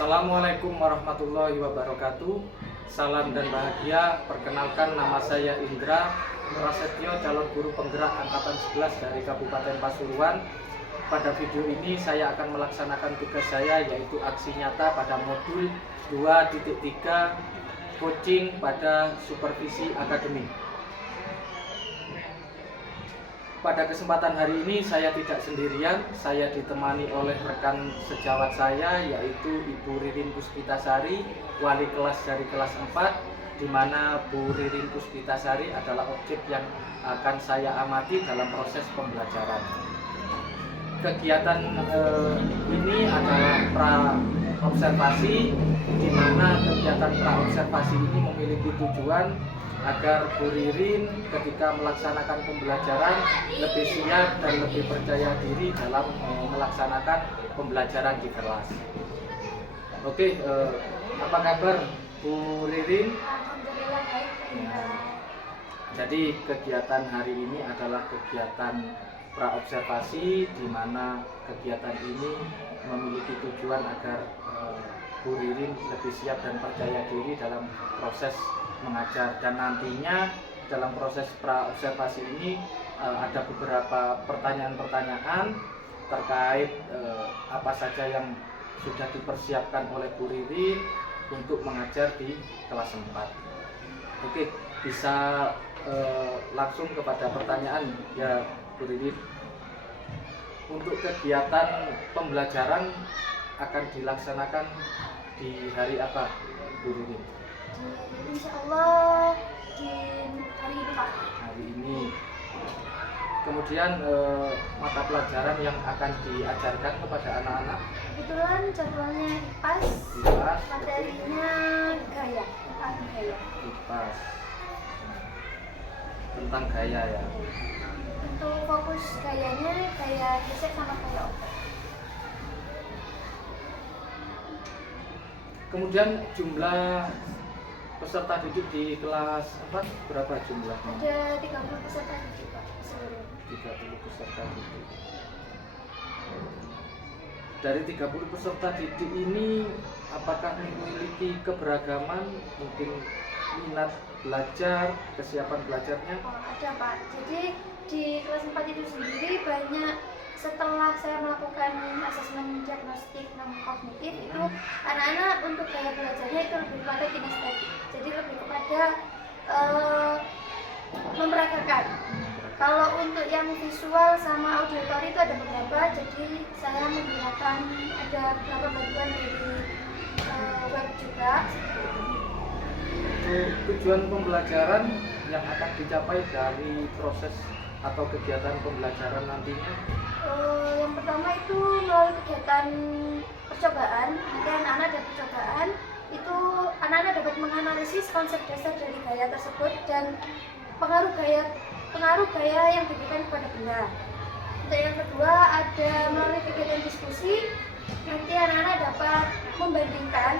Assalamualaikum warahmatullahi wabarakatuh. Salam dan bahagia. Perkenalkan, nama saya Indra Prasetyo, calon guru penggerak angkatan 11 dari Kabupaten Pasuruan. Pada video ini saya akan melaksanakan tugas saya, yaitu aksi nyata pada modul 2.3 coaching pada supervisi akademik. Pada kesempatan hari ini saya tidak sendirian, saya ditemani oleh rekan sejawat saya, yaitu Ibu Ririn Puspitasari, wali kelas dari kelas 4, di mana Bu Ririn Puspitasari adalah objek yang akan saya amati dalam proses pembelajaran. Kegiatan ini adalah pra-observasi, di mana kegiatan pra-observasi ini memiliki tujuan agar Bu Ririn ketika melaksanakan pembelajaran lebih siap dan lebih percaya diri dalam melaksanakan pembelajaran di kelas. Oke, apa kabar Bu Ririn? Alhamdulillah baik. Jadi kegiatan hari ini adalah kegiatan pra-observasi, di mana kegiatan ini memiliki tujuan agar Bu Ririn lebih siap dan percaya diri dalam proses mengajar, dan nantinya dalam proses pra-observasi ini ada beberapa pertanyaan-pertanyaan terkait apa saja yang sudah dipersiapkan oleh Bu Ririn untuk mengajar di kelas 4. Oke, bisa langsung kepada pertanyaan ya Bu Ririn. Untuk kegiatan pembelajaran akan dilaksanakan di hari apa Bu Ririn? Insya Allah di hari ini Pak. Hari ini. Kemudian mata pelajaran yang akan diajarkan kepada anak-anak? Kebetulan jadwalnya pas. IPAS, Materinya gaya, tentang gaya. IPAS. Tentang gaya ya. Untuk fokus gayanya gaya gesek sama gaya otot. Kemudian jumlah peserta didik di kelas 4 berapa jumlahnya? Ada 30 peserta didik Pak seluruh. 30 peserta didik. Dari 30 peserta didik ini, apakah memiliki keberagaman, mungkin minat belajar, kesiapan belajarnya? Oh, ada Pak. Jadi di kelas 4 itu sendiri banyak, setelah saya melakukan asesmen diagnostik non kognitif, itu anak-anak untuk gaya belajarnya itu lebih kepada kinestetik. Jadi lebih kepada memperagakan. Kalau untuk yang visual sama auditory itu ada beberapa, jadi saya menggunakan ada beberapa bantuan dari web juga. Untuk tujuan pembelajaran yang akan dicapai dari proses atau kegiatan pembelajaran nantinya? Yang pertama itu melalui kegiatan percobaan. Nanti anak-anak ada percobaan, itu anak-anak dapat menganalisis konsep dasar dari gaya tersebut dan pengaruh gaya yang diberikan kepada benda. Untuk yang kedua ada melalui kegiatan diskusi. Nanti anak-anak dapat membandingkan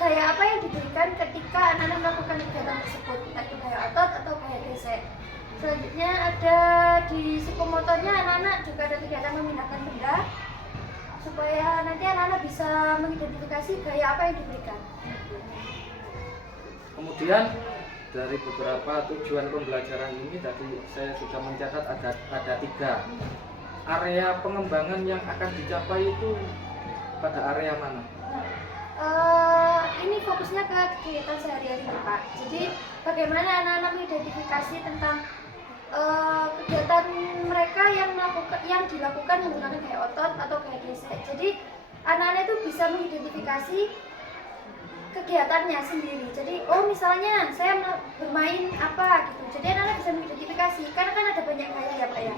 gaya apa yang diberikan ketika anak-anak melakukan kegiatan tersebut, entah itu gaya otot atau gaya gesek. Selanjutnya ada di psikomotornya, anak-anak juga ada kegiatan memindahkan benda supaya nanti anak-anak bisa mengidentifikasi gaya apa yang diberikan. Kemudian dari beberapa tujuan pembelajaran ini tadi saya sudah mencatat ada 3. Area pengembangan yang akan dicapai itu pada area mana? Ini fokusnya ke kegiatan sehari-hari Pak. Jadi bagaimana anak-anak mengidentifikasi tentang kegiatan mereka yang dilakukan menggunakan gaya otot atau gaya gesek. Jadi anak-anak itu bisa mengidentifikasi kegiatannya sendiri. Jadi misalnya saya bermain apa gitu. Jadi anak-anak bisa mengidentifikasi, karena kan ada banyak gaya ya Pak ya.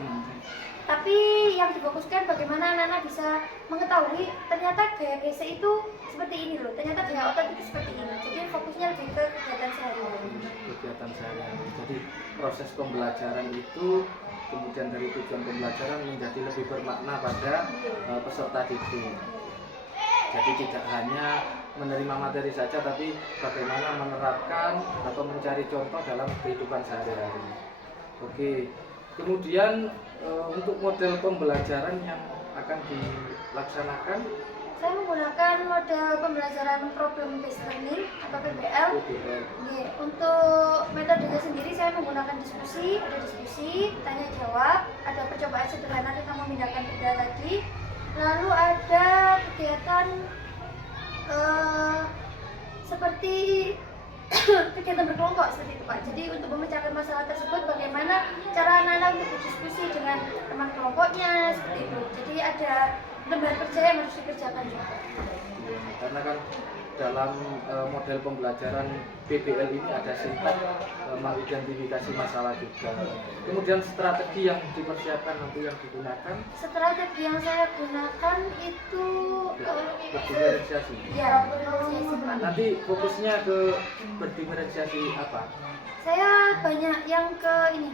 Tapi yang difokuskan bagaimana anak-anak bisa mengetahui ternyata gaya gesek itu seperti ini loh, ternyata gaya otot itu seperti ini. Jadi fokusnya lebih ke kegiatan sehari-hari. Kegiatan sehari-hari. Jadi proses pembelajaran itu, kemudian dari tujuan pembelajaran menjadi lebih bermakna pada peserta didik. Jadi tidak hanya menerima materi saja, tapi bagaimana menerapkan atau mencari contoh dalam kehidupan sehari-hari. Oke. Kemudian untuk model pembelajaran yang akan dilaksanakan Saya menggunakan model pembelajaran problem based learning atau PBL. Oke. Untuk metodenya sendiri saya menggunakan diskusi, ada diskusi, tanya jawab, ada percobaan sederhana tentang memindahkan benda tadi, lalu ada kegiatan seperti kegiatan berkelompok seperti itu Pak. Jadi untuk memecahkan masalah tersebut bagaimana cara anak-anak untuk berdiskusi dengan teman kelompoknya seperti itu. Jadi ada lembar kerja yang harus dikerjakan juga. Karena kan dalam model pembelajaran PBL ini ada sintak mengidentifikasi masalah juga. Kemudian strategi yang dipersiapkan nanti yang digunakan. Strategi yang saya gunakan itu berdiferensiasi. Ya, berdiferensiasi Pak. Nanti fokusnya ke berdiferensiasi apa? Saya banyak yang ke ini.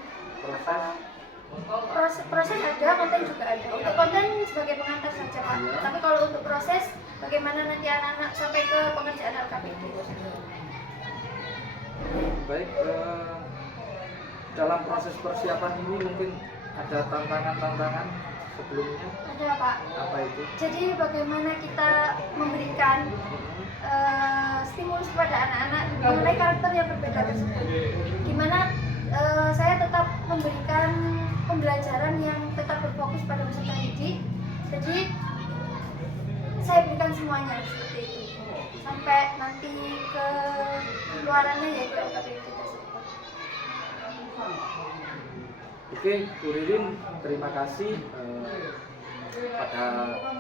Proses ada, konten juga ada. Untuk konten sebagai pengantar saja Pak. Ya. Tapi kalau untuk proses, bagaimana nanti anak-anak sampai ke pengerjaan LKPD. Baik, dalam proses persiapan ini mungkin ada tantangan-tantangan sebelumnya. Ada Pak. Apa itu? Jadi bagaimana kita memberikan stimulus kepada anak-anak mengenai karakter yang berbeda tersebut. Gimana saya tetap memberikan pembelajaran yang tetap berfokus pada peserta didik. Jadi saya berikan semuanya seperti itu sampai nanti ke luarannya yaitu LKPD tersebut. Oke, Bu Ririn, terima kasih pada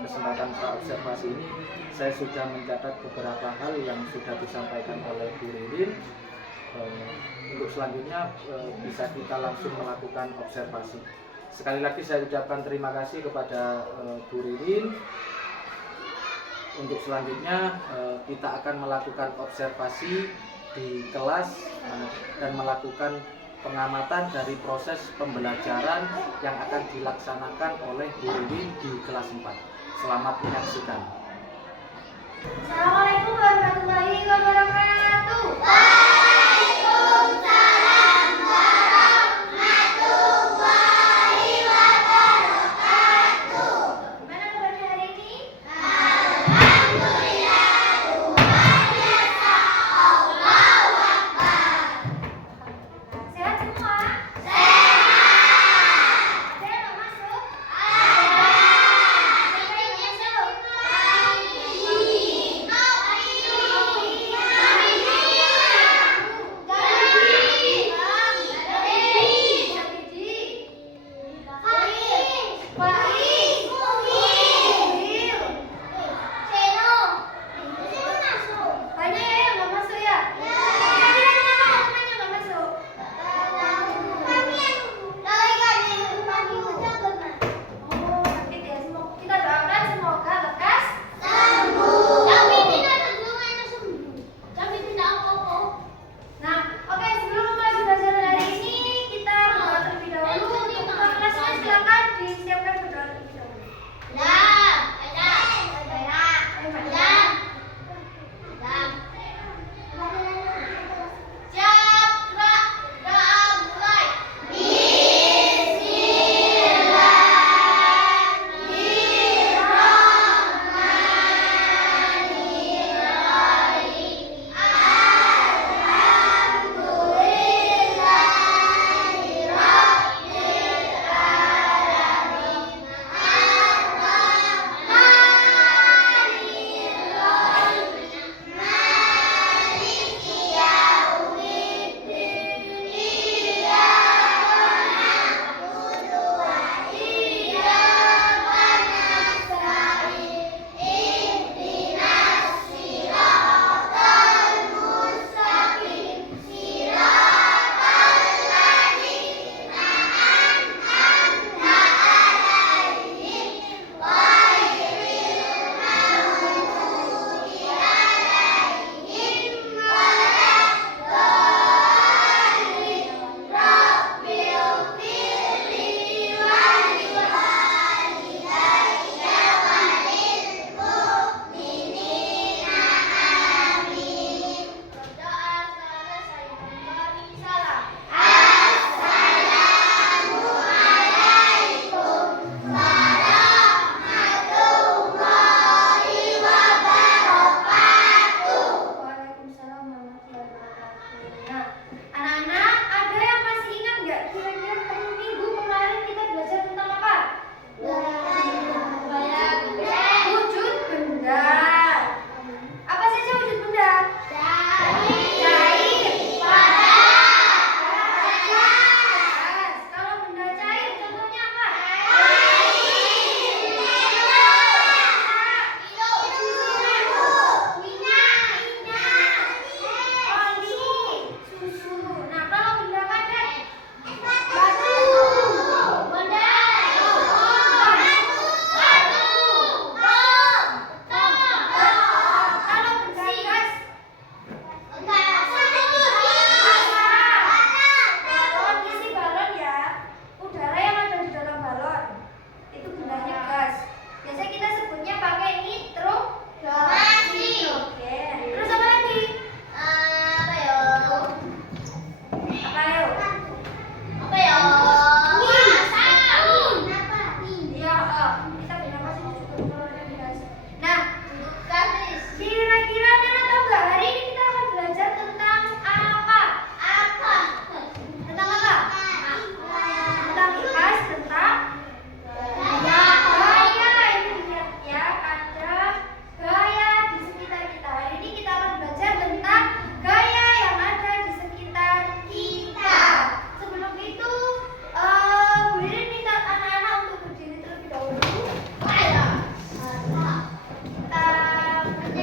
kesempatan praobservasi ini. Saya sudah mencatat beberapa hal yang sudah disampaikan oleh Bu Ririn. Untuk selanjutnya bisa kita langsung melakukan observasi. Sekali lagi saya ucapkan terima kasih kepada Bu Ririn. Untuk selanjutnya kita akan melakukan observasi di kelas dan melakukan pengamatan dari proses pembelajaran yang akan dilaksanakan oleh Bu Ririn di kelas 4. Selamat menyaksikan. Assalamualaikum warahmatullahi wabarakatuh.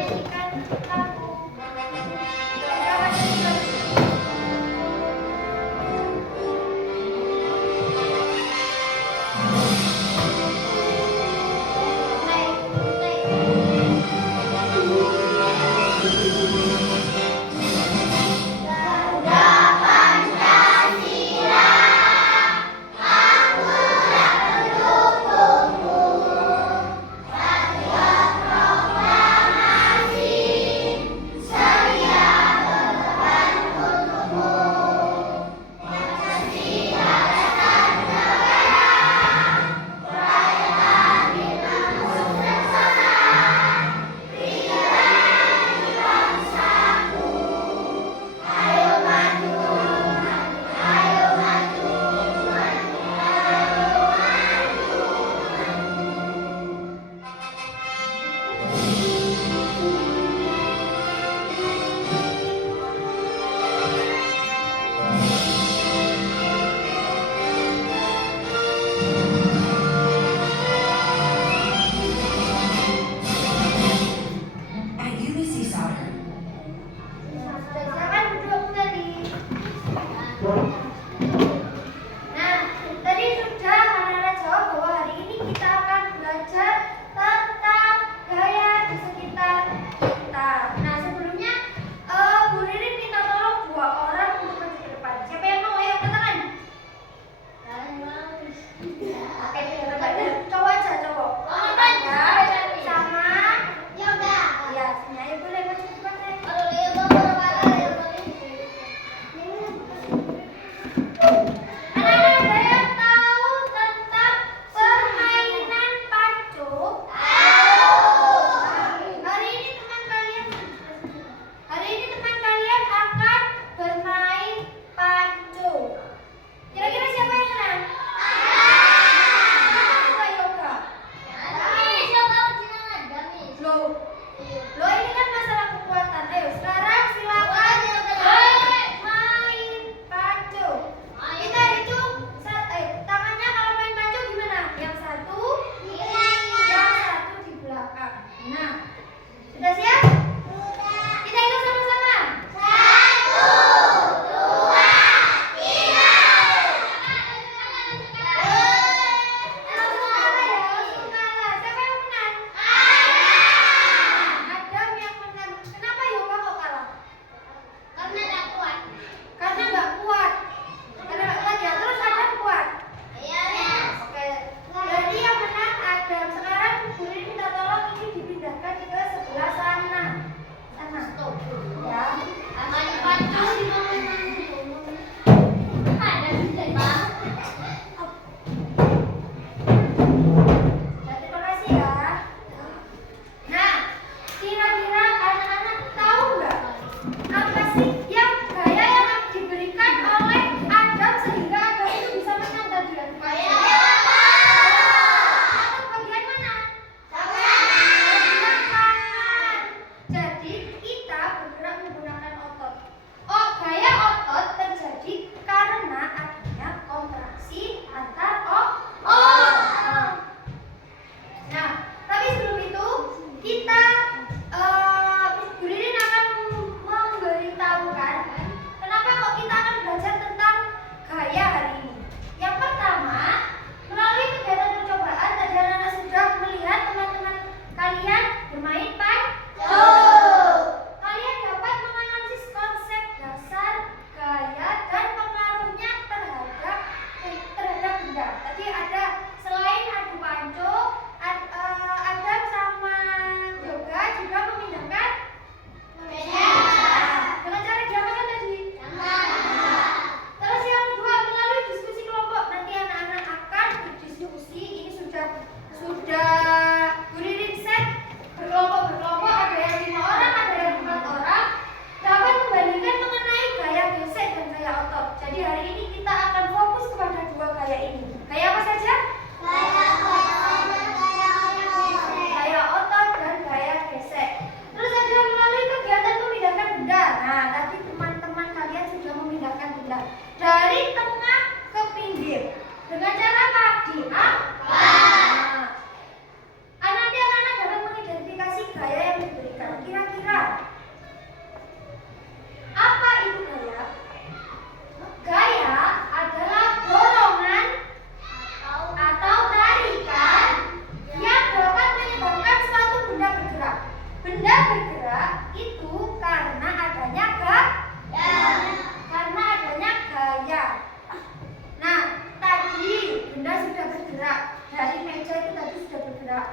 menyanyikan lagu. Selamat menyanyikan. At UBC Soccer, Silakan duduk kembali. Nah, tadi sudah anak-anak jawab bahwa hari ini kita akan belajar tentang gaya di sekitar kita. Nah, sebelumnya Bu Ririn minta tolong 2 orang untuk maju ke depan. Siapa yang mau? Ayo angkat tangan. Oke, cowok aja, cowok. Ya, sama. Ya, sini ayo boleh maju ke depan. Anak-anak ada yang tahu tentang permainan pacu? Hari ini teman kalian akan bermain pacu. Kira-kira siapa yang menang? Siapa yoga? Loh, ini kan masalah bergerak. Apa itu gaya? Gaya adalah dorongan atau tarikan yang dapat menyebabkan suatu benda bergerak. Benda bergerak itu karena adanya gaya. Nah, tadi benda sudah bergerak. Dari meja itu tadi sudah bergerak.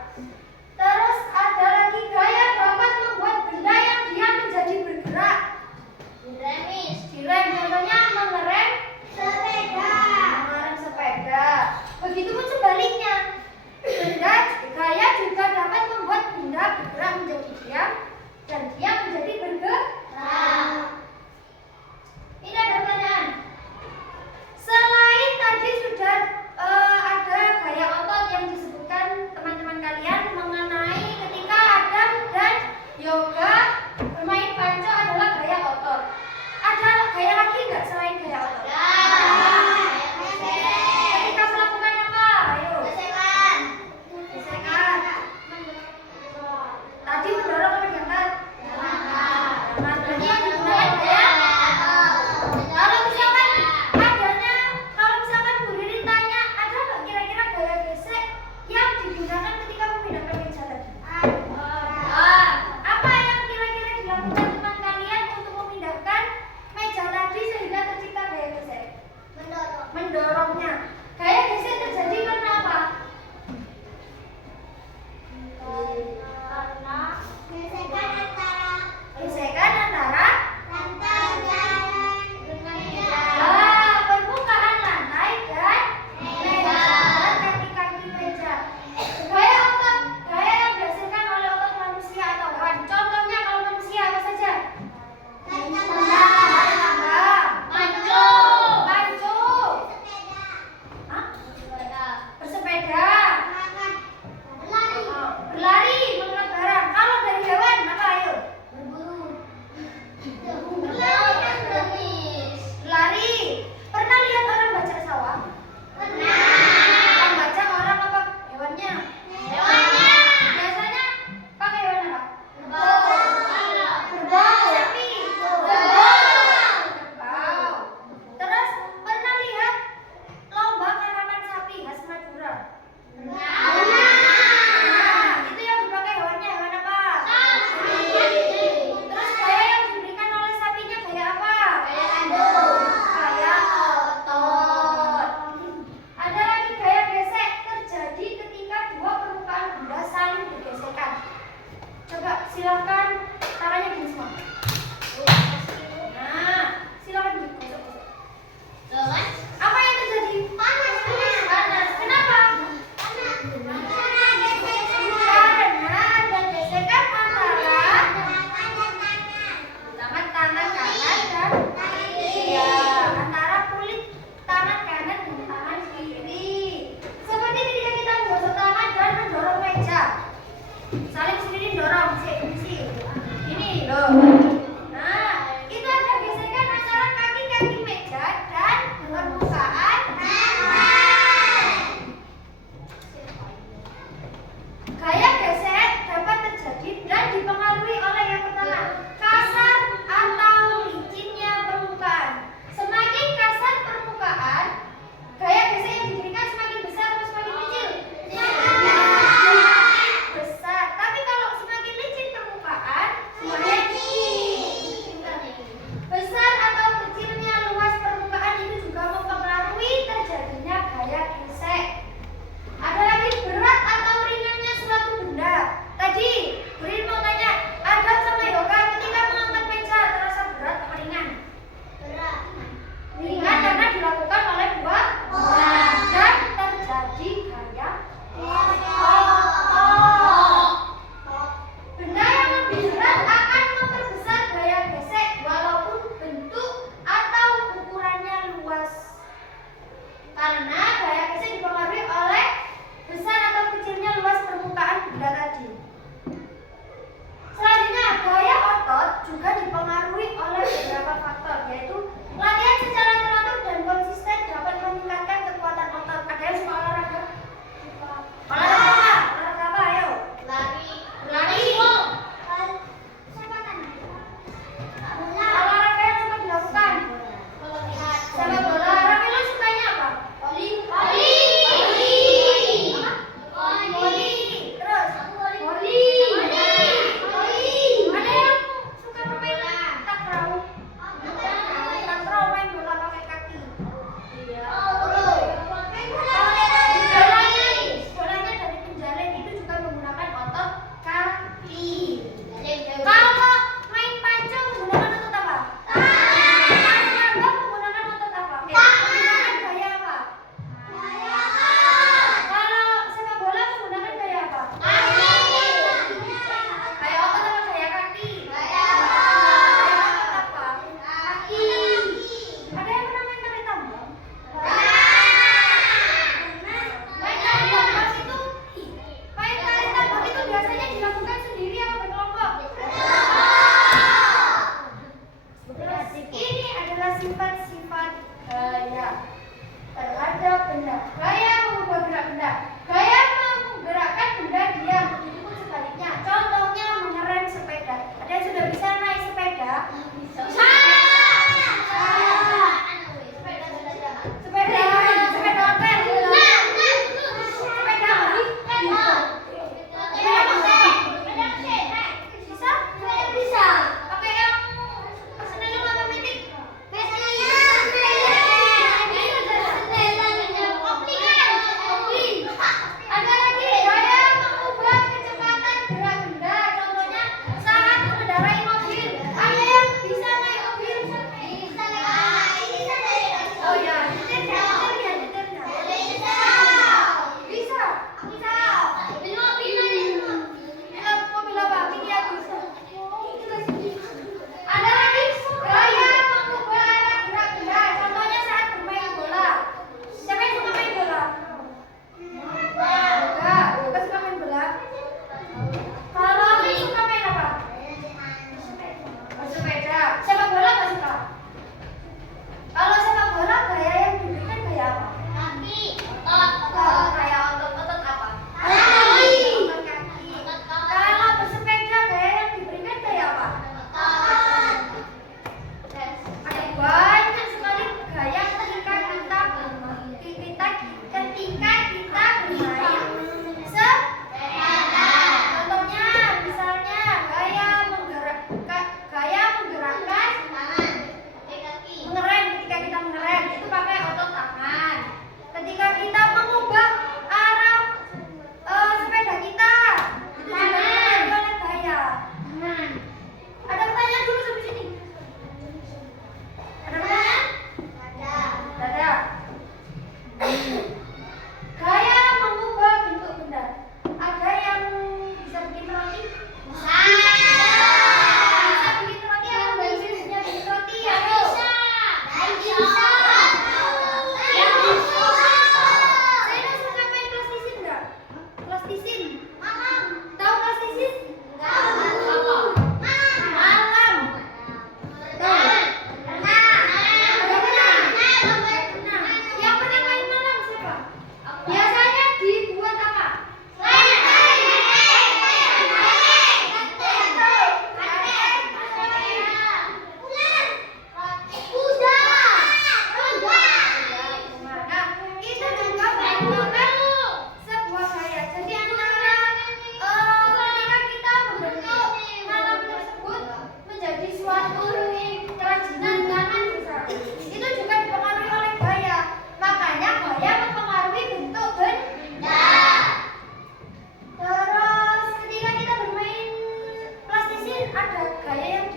Terus ada lagi gaya dapat membuat benda yang diam menjadi bergerak. Direm, contohnya mengerem sepeda. Begitupun sebaliknya. Gaya juga dapat membuat benda bergerak menjadi diam dan diam menjadi bergerak. Ini ada pertanyaan. Selain tadi sudah ada gaya otot yang disebutkan teman-teman kalian mengenai ketika Adam dan Yoga bermain panco adalah gaya otot. Ada gaya lagi nggak selain gaya otot? Ketika melakukan apa? Ayo. Gesekan. Tadi mendorong atau diangkat? Berarti yang digunakan gaya. Kalau misalkan Bu Ririn tanya, ada nggak kira-kira gaya gesek yang digunakan ketika memindahkan meja tadi? Apa yang kira-kira dilakukan teman kalian untuk memindahkan meja tadi sehingga tercipta gaya gesek? Mendorongnya. Gaya gesek terjadi karena apa? Gesekan antara permukaan lantai dan meja dan kaki-kaki meja. Gaya otot, gaya yang dihasilkan oleh otot manusia atau hewan. Contohnya kalau manusia apa saja? Pancu. Bersepeda. Berlari, mengangkat barang. Kalau dari hewan apa ayo? Berlari. Pernah lihat orang baca sawah? Orang baca orang apa? Hewannya. Biasanya pakai hewan apa? Kerbau. Sapi. Kerbau. Terus pernah lihat lomba karapan sapi khas Madura? Itu yang dipakai hewannya hewan apa? Terus gaya yang diberikan oleh sapinya gaya apa? Gaya otot. Ada lagi gaya gesek terjadi ketika dua permukaan benda saling bergesekan. Coba silakan tangannya gini semua. Nah, silakan digosok-gosok. Apa yang terjadi? Panas. Kenapa? Karena ada gesekan antara tangan kanan dan antara kulit tangan kanan dan tangan kiri. Seperti ketika kita menggosok tangan dan mendorong meja. Saling sendiri dorong, ini loh. Nah, itu ada gesekan antara kaki-kaki meja dan permukaan gaya gesek dapat terjadi dan dipengaruhi oleh yang pertama, kasar atau licinnya permukaan. Semakin kasar permukaan, gaya gesek yang diberikan semakin besar atau semakin kecil? Semakin besar. Tapi kalau semakin licin permukaan, semakin kecil.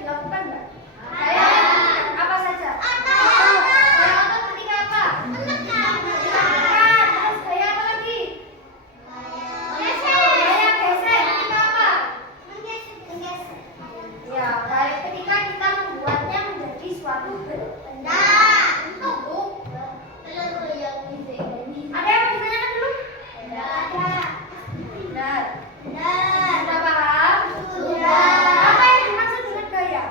dilakukan nggak? Gaya apa saja? Gaya otot ketika apa? Menekan. Terus gaya apa lagi? Gaya gesek ketika apa? Ya, gaya ketika kita membuatnya menjadi suatu benda. Untuk ada yang mau ditanyakan dulu? Benar. Sudah paham? Apa yang dimaksud dengan gaya?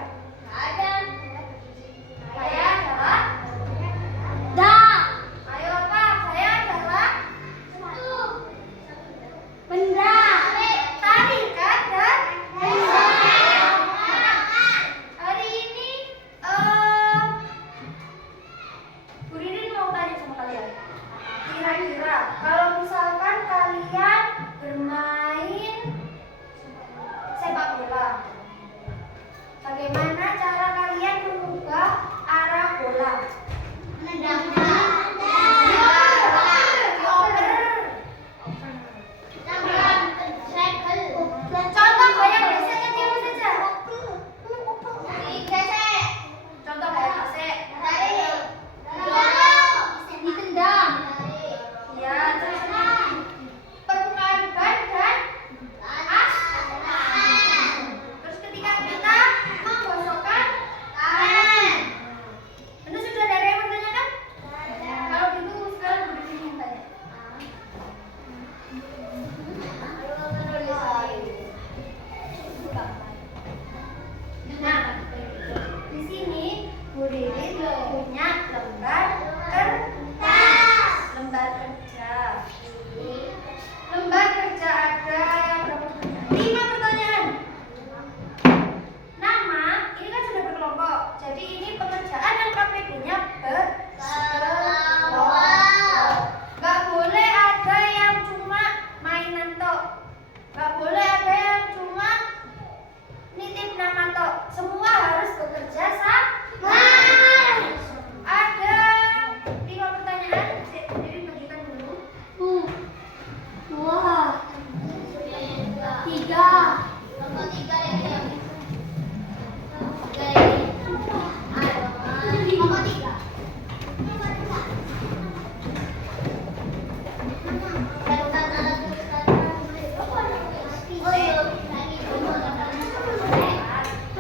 Gaya adalah ayo apa? Gaya adalah benda. Tarikan dan hari ini Bu Ririn mau tanya sama kalian. Kira-kira kalau misalkan kalian bermain sepak bola, bagaimana cara kalian mengubah arah bola? Contoh gaya gesek kecil saja. Contoh gaya gesek. Ditendang. Ya, terus permukaan ban dan as. Terus ketika kita menggosokkan tangan. Ini sudah ada yang menanyakan? Kalau gitu sekarang berdiri yang tanya. Nah, di sini Bu Ririn punya lembar kertas, lembar kerja. Lembar kerja ada berapa pertanyaan? 5 pertanyaan. Nama, ini kan sudah berkelompok. Jadi ini pekerjaan yang KPD-nya berkelompok. Gak boleh ada yang cuma mainan tok. Gak boleh ada yang cuma nitip nama tok. Semua harus bekerja sama. Ada 5 pertanyaan. Jadi bagikan dulu. 2, 3.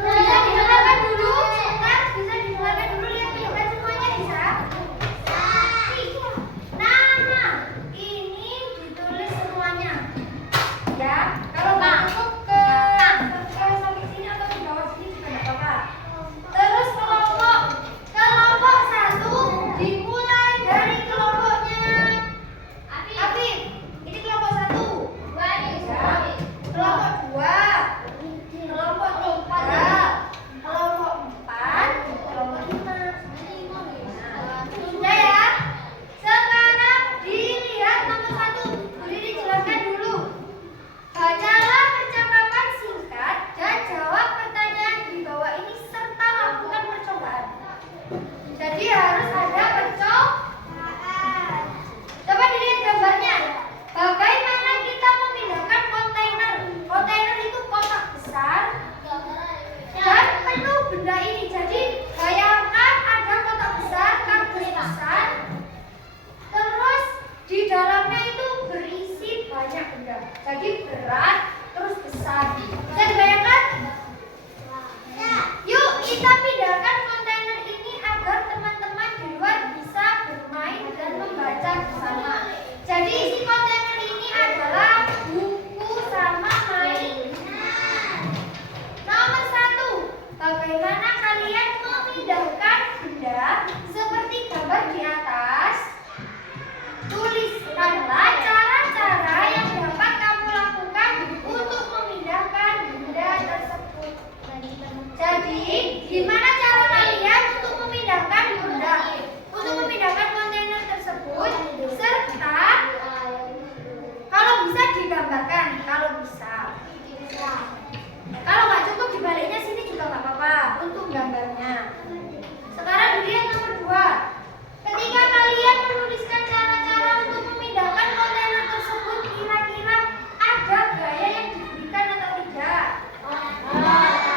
Bisa didengarkan dulu, sebentar. Bisa didengarkan dulu, lihat semuanya bisa. Nama ini ditulis semuanya. Ya, kalau nggak cukup ke sampai sini atau ke bawah sini juga nggak apa-apa. Terus kelompok 1 dimulai dari kelompoknya Afif. Ini kelompok 1. Kelompok 2, kelompok 3, kelompok 4, kelompok 5. Sudah ya? Sekarang dilihat nomor 1. Boleh dijelaskan dulu. Bacalah percakapan singkat dan jawab pertanyaan di bawah ini serta lakukan percobaan. Jadi harus ada percobaan. Coba dilihat gambarnya. Bagaimana kita memindahkan kontainer? Kontainer itu kotak besar dan penuh benda ini. Jadi bayangkan ada kotak besar, kardus besar. Terus di dalamnya itu berisi banyak benda. Jadi berat terus besar. Bisa dibayangkan? Yuk kita pindahkan kontainer ini agar teman-teman di luar bisa bermain dan membaca bersama. Jadi isi kontainer ini adalah buku sama mainan. Nomor 1, bagaimana kalian memindahkan benda seperti gambar di atas? Tuliskanlah cara-cara yang dapat kamu lakukan untuk memindahkan benda tersebut. Jadi, gimana cara kalian untuk memindahkan benda? Untuk memindahkan kontainer tersebut, serta kalau bisa digambarkan, kalau bisa. Kalau nggak cukup dibaliknya sini juga nggak apa-apa untuk gambarnya. Sekarang dilihat nomor 2. Ketika kalian menuliskan cara-cara untuk memindahkan kontainer tersebut, kira-kira ada gaya yang diberikan atau tidak? Kalau ada,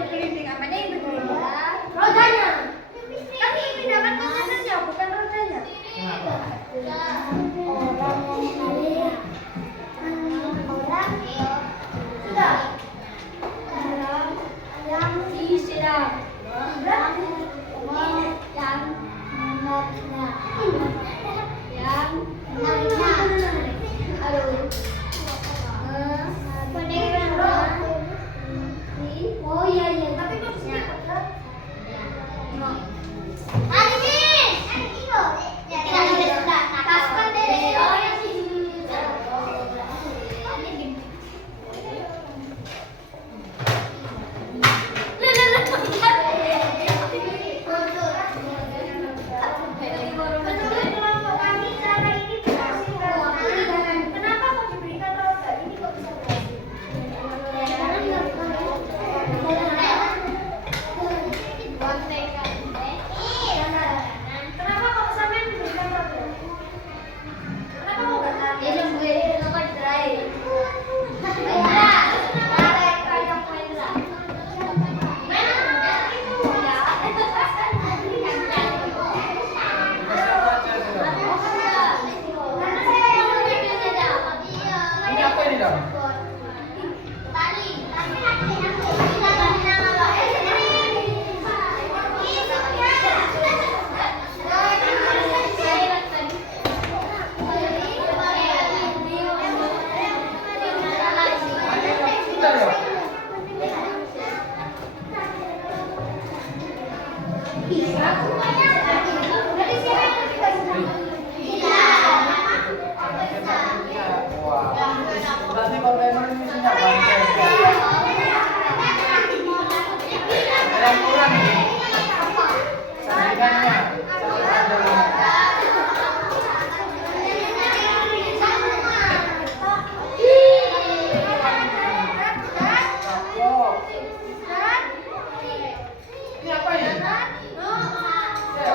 bergelinding, apanya yang bergelinding? Rodanya. Tapi ini dapat makanannya, bukan rodanya. Kenapa? Sudah. Yang disiram. Oh iya iya, tapi maksudnya kenapa kok diberikan roda ini kok bisa berhasil? Kenapa kok sampean diberikan roda? Kenapa kok nggak tarik? Ini gue lepas cerai. Ini apa ini dong? Sudah ya? Wah. Berarti kalau memang ini punya bangkai. Ada yang kurang nih. Sandingannya. Oh, ini apa ini? Ya.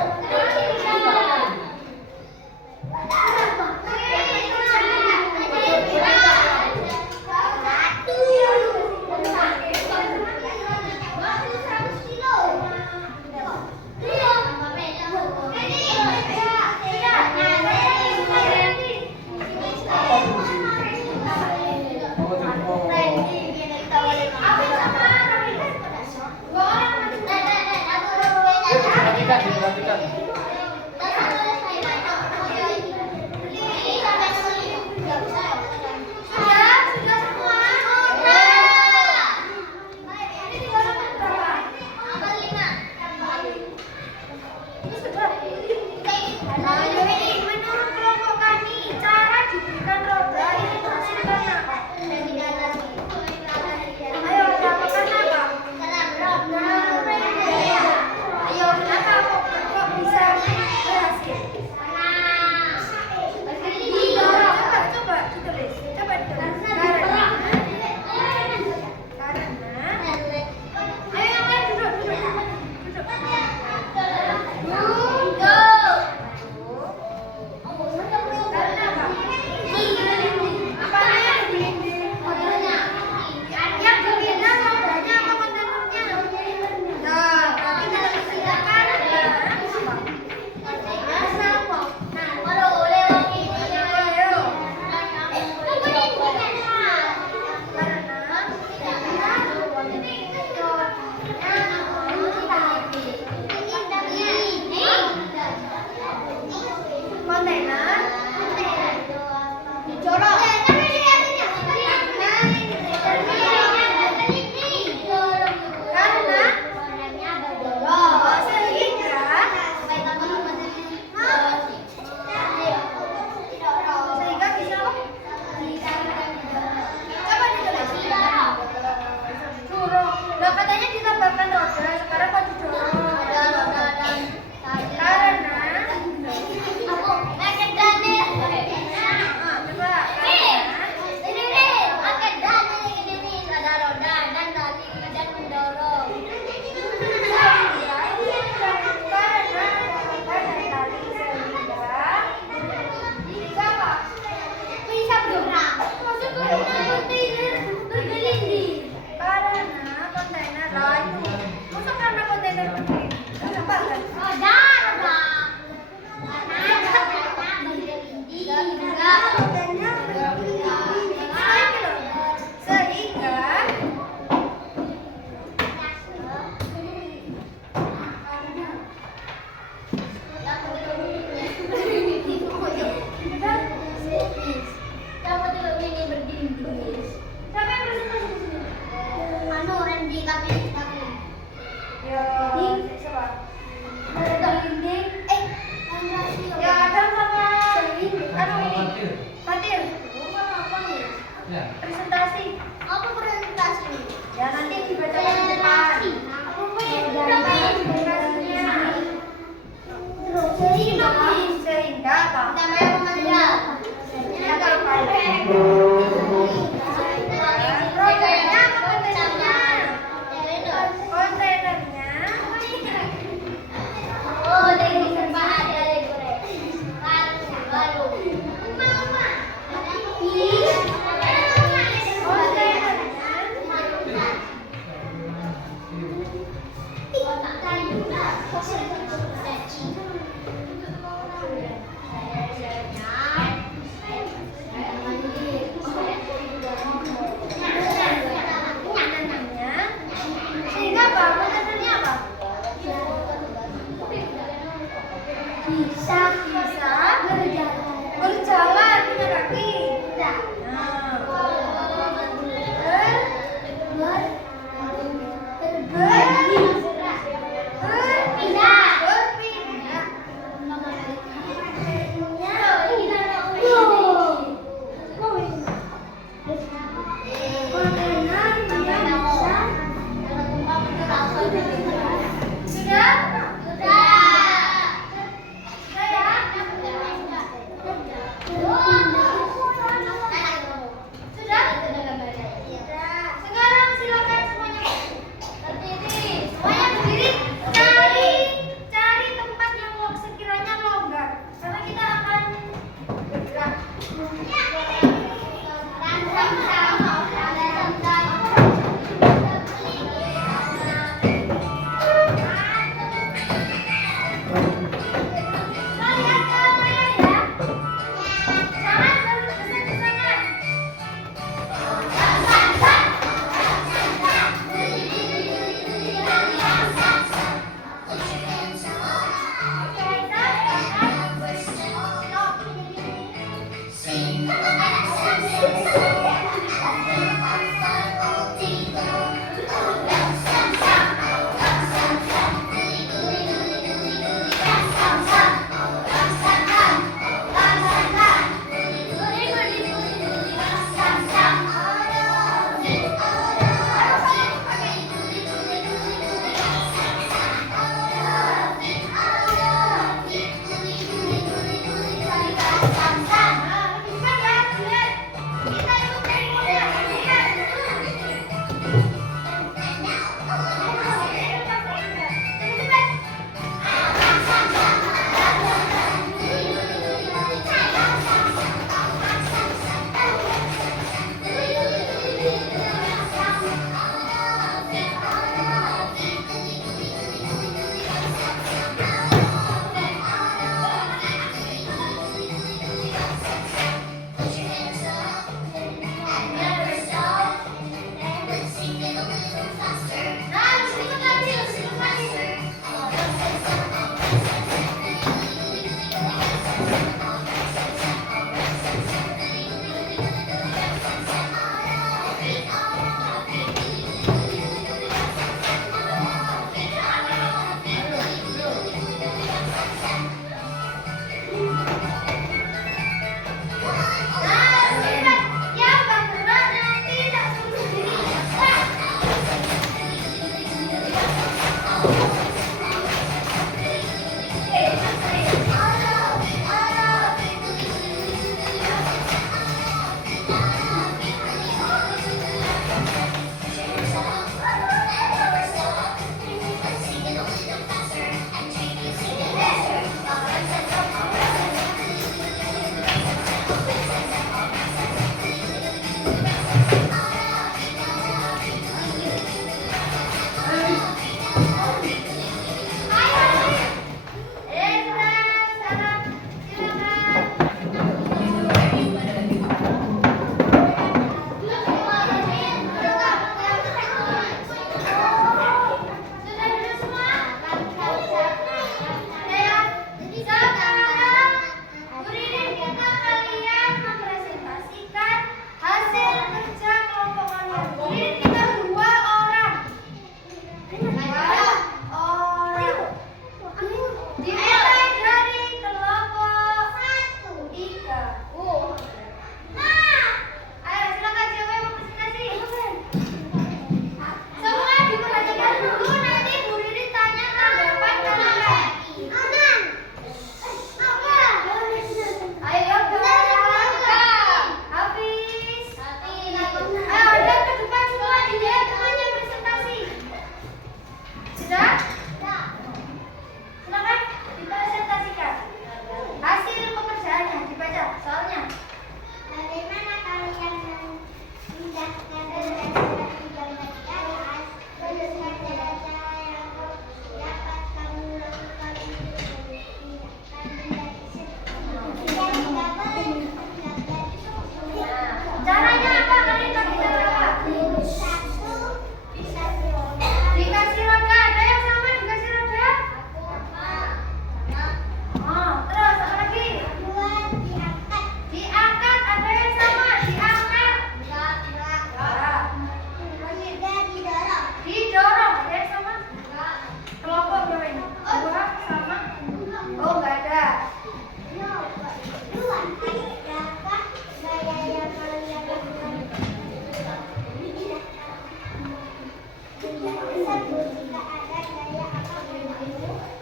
Ya, siapa? Ada dinding. Ya, Adam sama anu ini. Fatir. Apa nih? Ya. Presentasi. Apa presentasi? Ya nanti dibacakan di depan. Sehingga apa? Namanya memandang. Ya kalau pakai Programnya apa kontennya? Kontainernya. Oh, dari serbahan dari baru. Kontainernya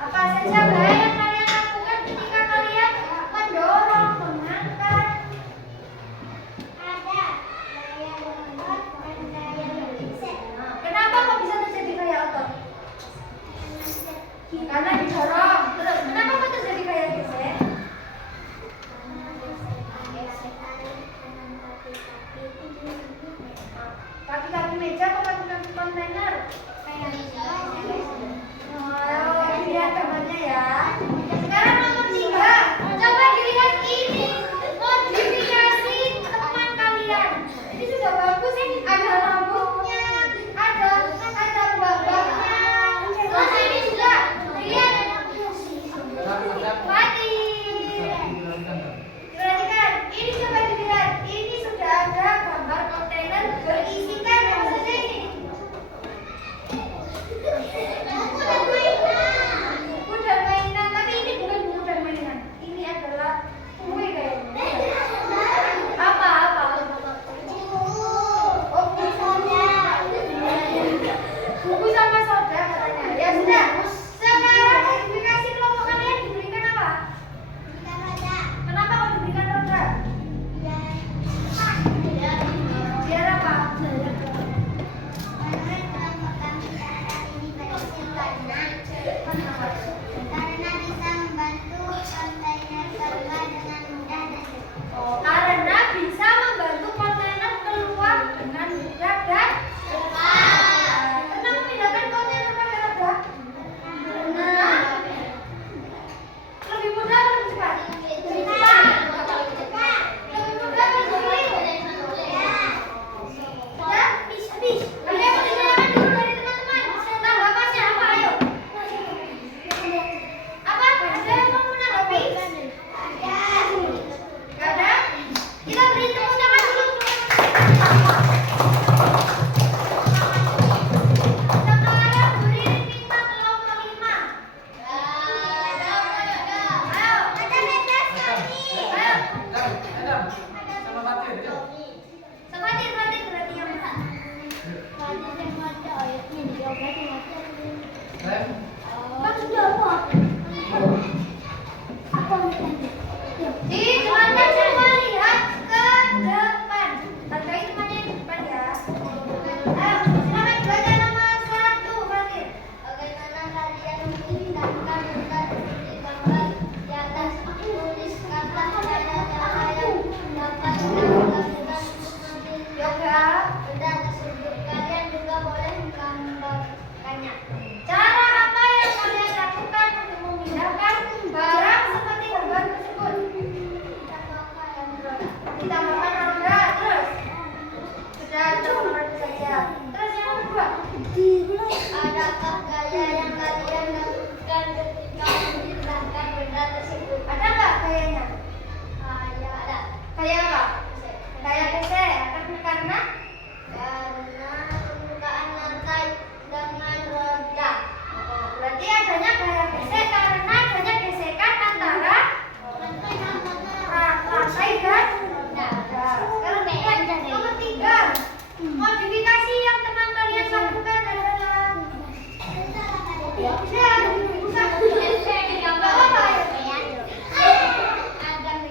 Apa saja gaya yang kalian lakukan ketika kalian mendorong, mengangkat? Kenapa kok bisa terjadi gaya otot? Karena didorong. Terus kenapa kok terjadi gaya gesek? Kaki-kaki meja atau kaki-kaki kontainer? Oh, ini ya gambarnya ya. Sekarang nomor 3. Coba dilihat ini modifikasi teman kalian. Ini sudah bagus ini. Ada rambutnya, ada babaknya. Terus ini juga lihat. Mati. Perhatikan, ini coba dilihat. Ini sudah ada gambar kontainer berisikan apa saja ini? Buku dan mainan, tapi ini bukan buku dan mainan. Ini adalah kue kayaknya. Apa? Oh, buku sama soda katanya. Ya sudah. Sekarang modifikasi kelompok kalian diberikan apa? Kenapa kok diberikan roda? Biar apa? Oh, karena bisa membantu kontainer keluar dengan mudah dan cepat. Pernah memindahkan kontainer pakai roda? Pernah. Lebih mudah atau lebih cepat? Lebih cepat. Lebih mudah atau lebih sulit? Sudah? Habis. Ada yang mau ditanyakan dulu dari teman-teman? Tanggapannya apa? Ayo. Apa? Ada yang mau menanggapi? Gak ada? Kita beri tepuk tangan dulu. Sekarang beri kita kelompok 5. Ayo. Ayo. Sepatir berarti yang mana? Maksudnya apa? Silakan semua lihat ke depan. Hargai temannya di depan ya. Ayo, silakan baca nomor 1, Fatir. Bagaimana kalian memindahkan benda seperti gambar di atas? Tulis kata cara-cara yang dapat dilakukan untuk Yoga. benda tersebut. Kalian juga boleh menggambarkannya. Cara apa yang kalian lakukan untuk memindahkan barang seperti gambar tersebut? Ditambahkan roda, terus sudah ditambahkan roda saja. Terus yang kedua, Adakah gaya yang kalian lakukan ketika memindahkan benda tersebut? ada nggak gayanya? Ya ada. Gaya apa? Gaya gesek. Karena Karena permukaan lantai dengan roda. berarti adanya gaya gesek karena adanya gesekan antara lantai dan roda. Sekarang kita nomor 3. Modifikasi yang teman kalian lakukan adalah bisa dibuka. Nggak apa-apa, ayo.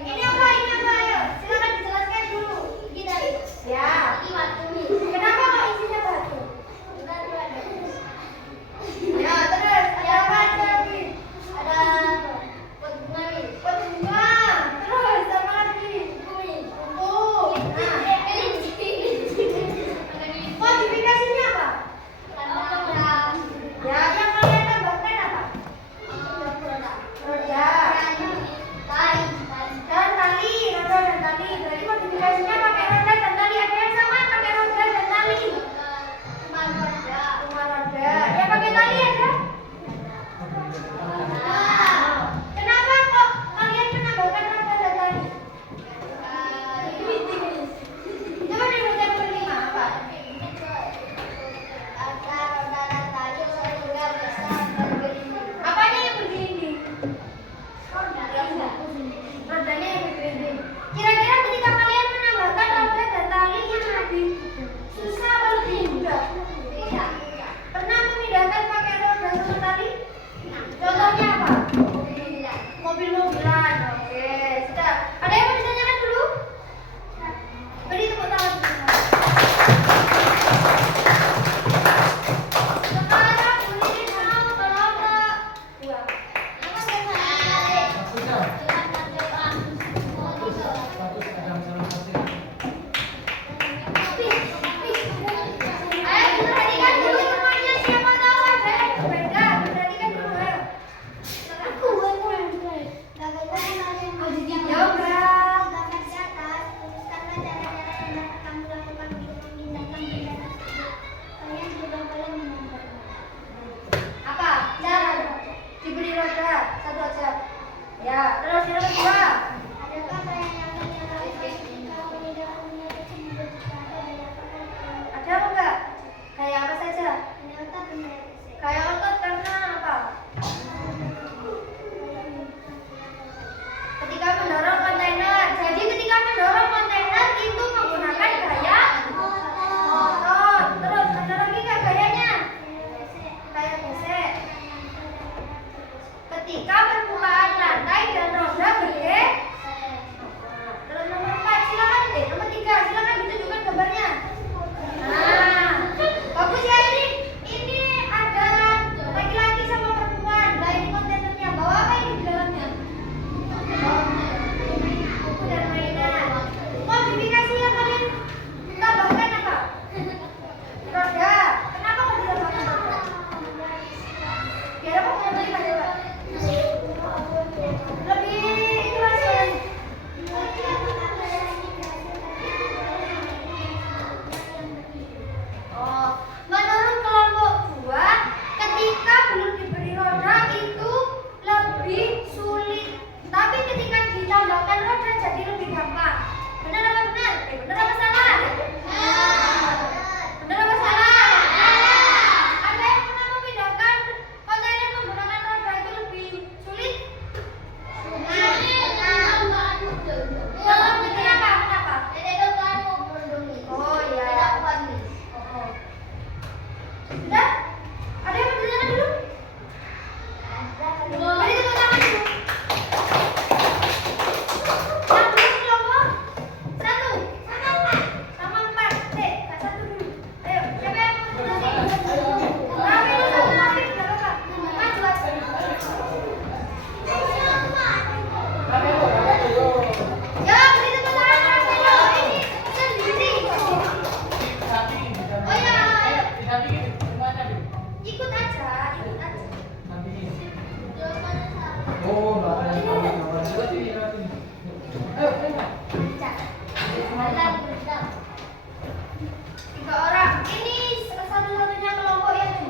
Ini apa? Ayo. Silakan dijelaskan dulu. Ya. Kenapa kok isinya batu? Ya, terus ada apa lagi? Ada pot bunga. Pot bunga. Terus apa lagi? Buku. Nah, modifikasinya apa? Ya, yang kalian tambahkan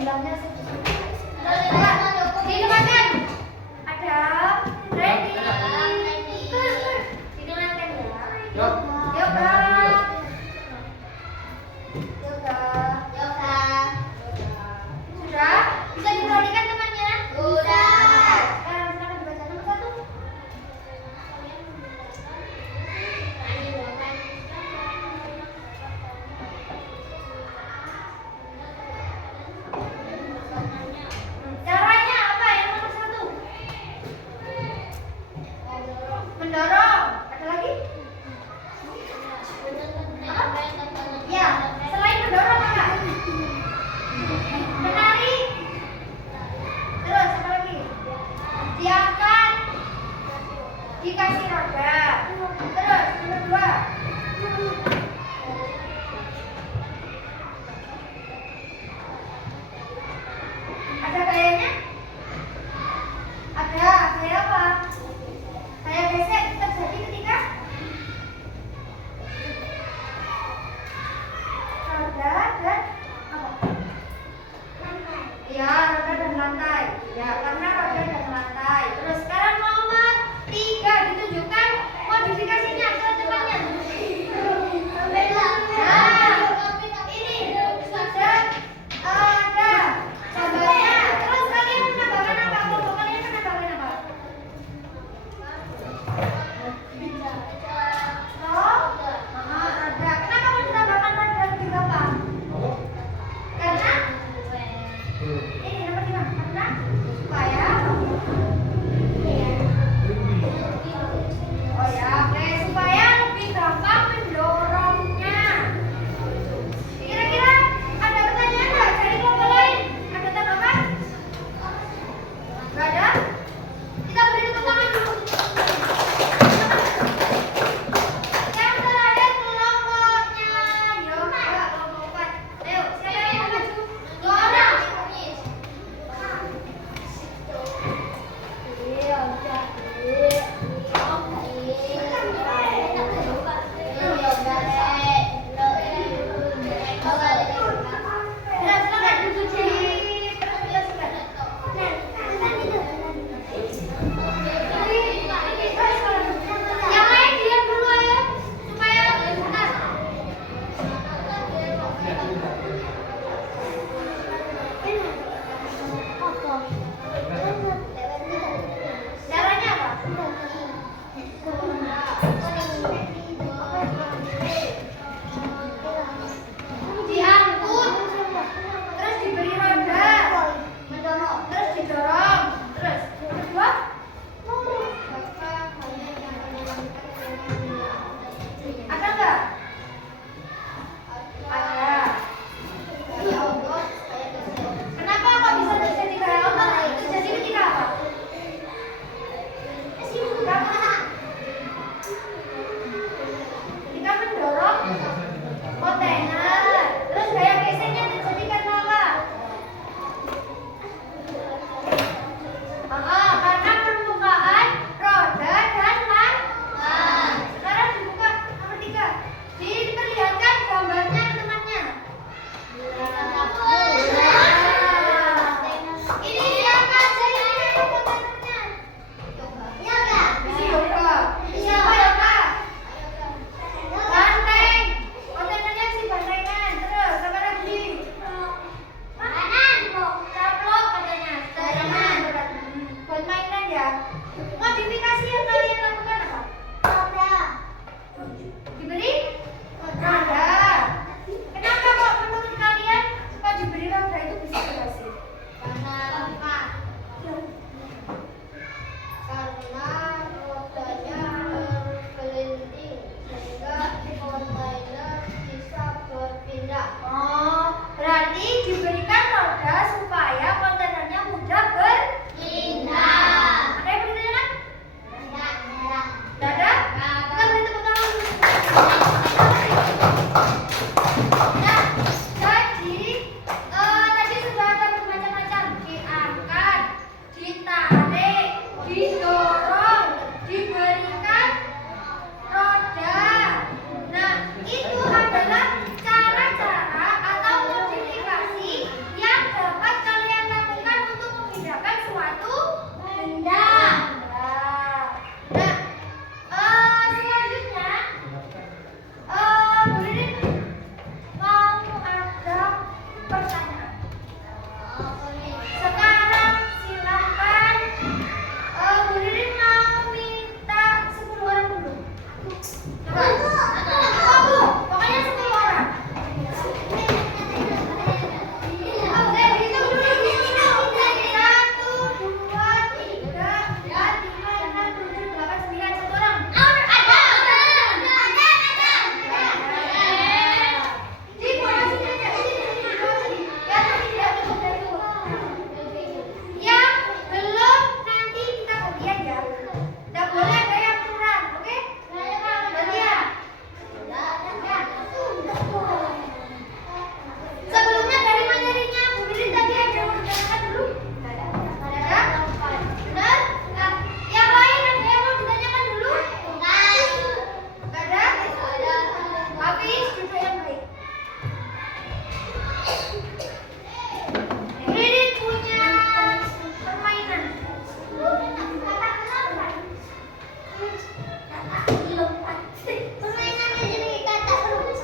bilangnya sedikit. Didengarkan. Ada ready. Didengarkan ya. Yuk. Yoga. Yoga. Yoga. Sudah? Bisa diperhatikan temannya? Udah. Sekarang silakan dibaca nomor 1. Caranya apa yang nomor 1? Mendorong. Ada lagi? Ya, selain mendorong apa? Menarik. Terus apa lagi? Diangkat. Dikasih roda. Terus nomor 2. Ada gayanya? Ada. Gaya apa? Gaya gesek terjadi ketika roda dan apa? Ya, roda dan lantai. Ya, karena roda dan lantai. Terus sekarang nomor 3 ditunjukkan modifikasinya ke depannya. Nah, ini sudah ada gambarnya. Terus kalian menambahkan apa? Kelompok kalian menambahkan apa? Oh, roda. Kenapa mau ditambahkan roda di belakang? Karena ini nomor 5. Karena supaya Sekarang silakan Bu Ririn mau minta 10 orang dulu. Bu, pokoknya 10 orang. Oke, hitung dulu. 1, 2, 3, 4, 5, 6, 7, 8, 9, 1 orang. Di bawah sini aja, di bawah sini. Yang tidak cukup dari bawah. Yang belum nanti kita bagian ya. Tidak boleh ada yang kurang, oke? Bagian. Sebelumnya dari materinya Bu Ririn tadi ada yang mau ditanyakan dulu? Ada? Benar? Yang lain ada yang mau ditanyakan dulu? Nggak ada? Hafiz, duduk yang baik. Ririn punya permainan. Permainannya jadi kata huruf.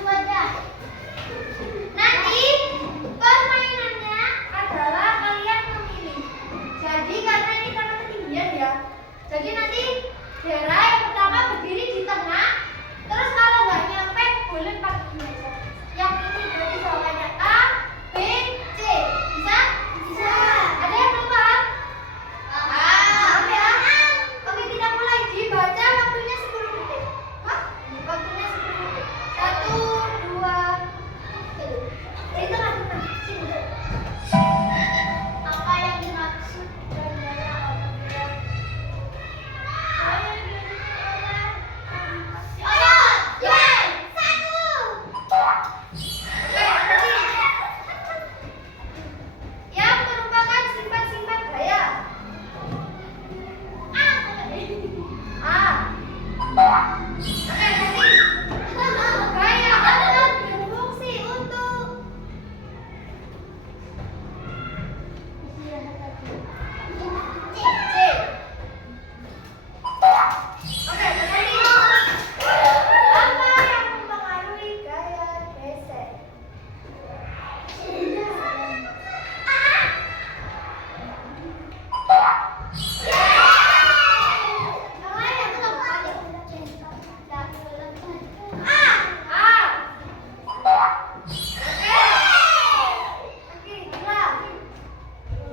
Siap ya? Nanti permainannya adalah kalian memilih. Jadi karena ini karena ketinggian ya. Jadi nanti Dera yang pertama berdiri di tengah. Terus kalau nggak nyampe boleh pakai gini aja. Yang ini berarti jawabannya A, B, C. Bisa? Bisa. Ada yang belum paham? Paham ya? Oke, kita mulai. Dibaca waktunya 10 detik. Hah? Waktunya 10 detik. 1, 2, 3. Di tengah-tengah. Sini. Apa yang dimaksud dengan yang merupakan sifat-sifat gaya. A. Oke, nanti gaya adalah berfungsi untuk C. Oke, nanti apa yang mempengaruhi gaya gesek?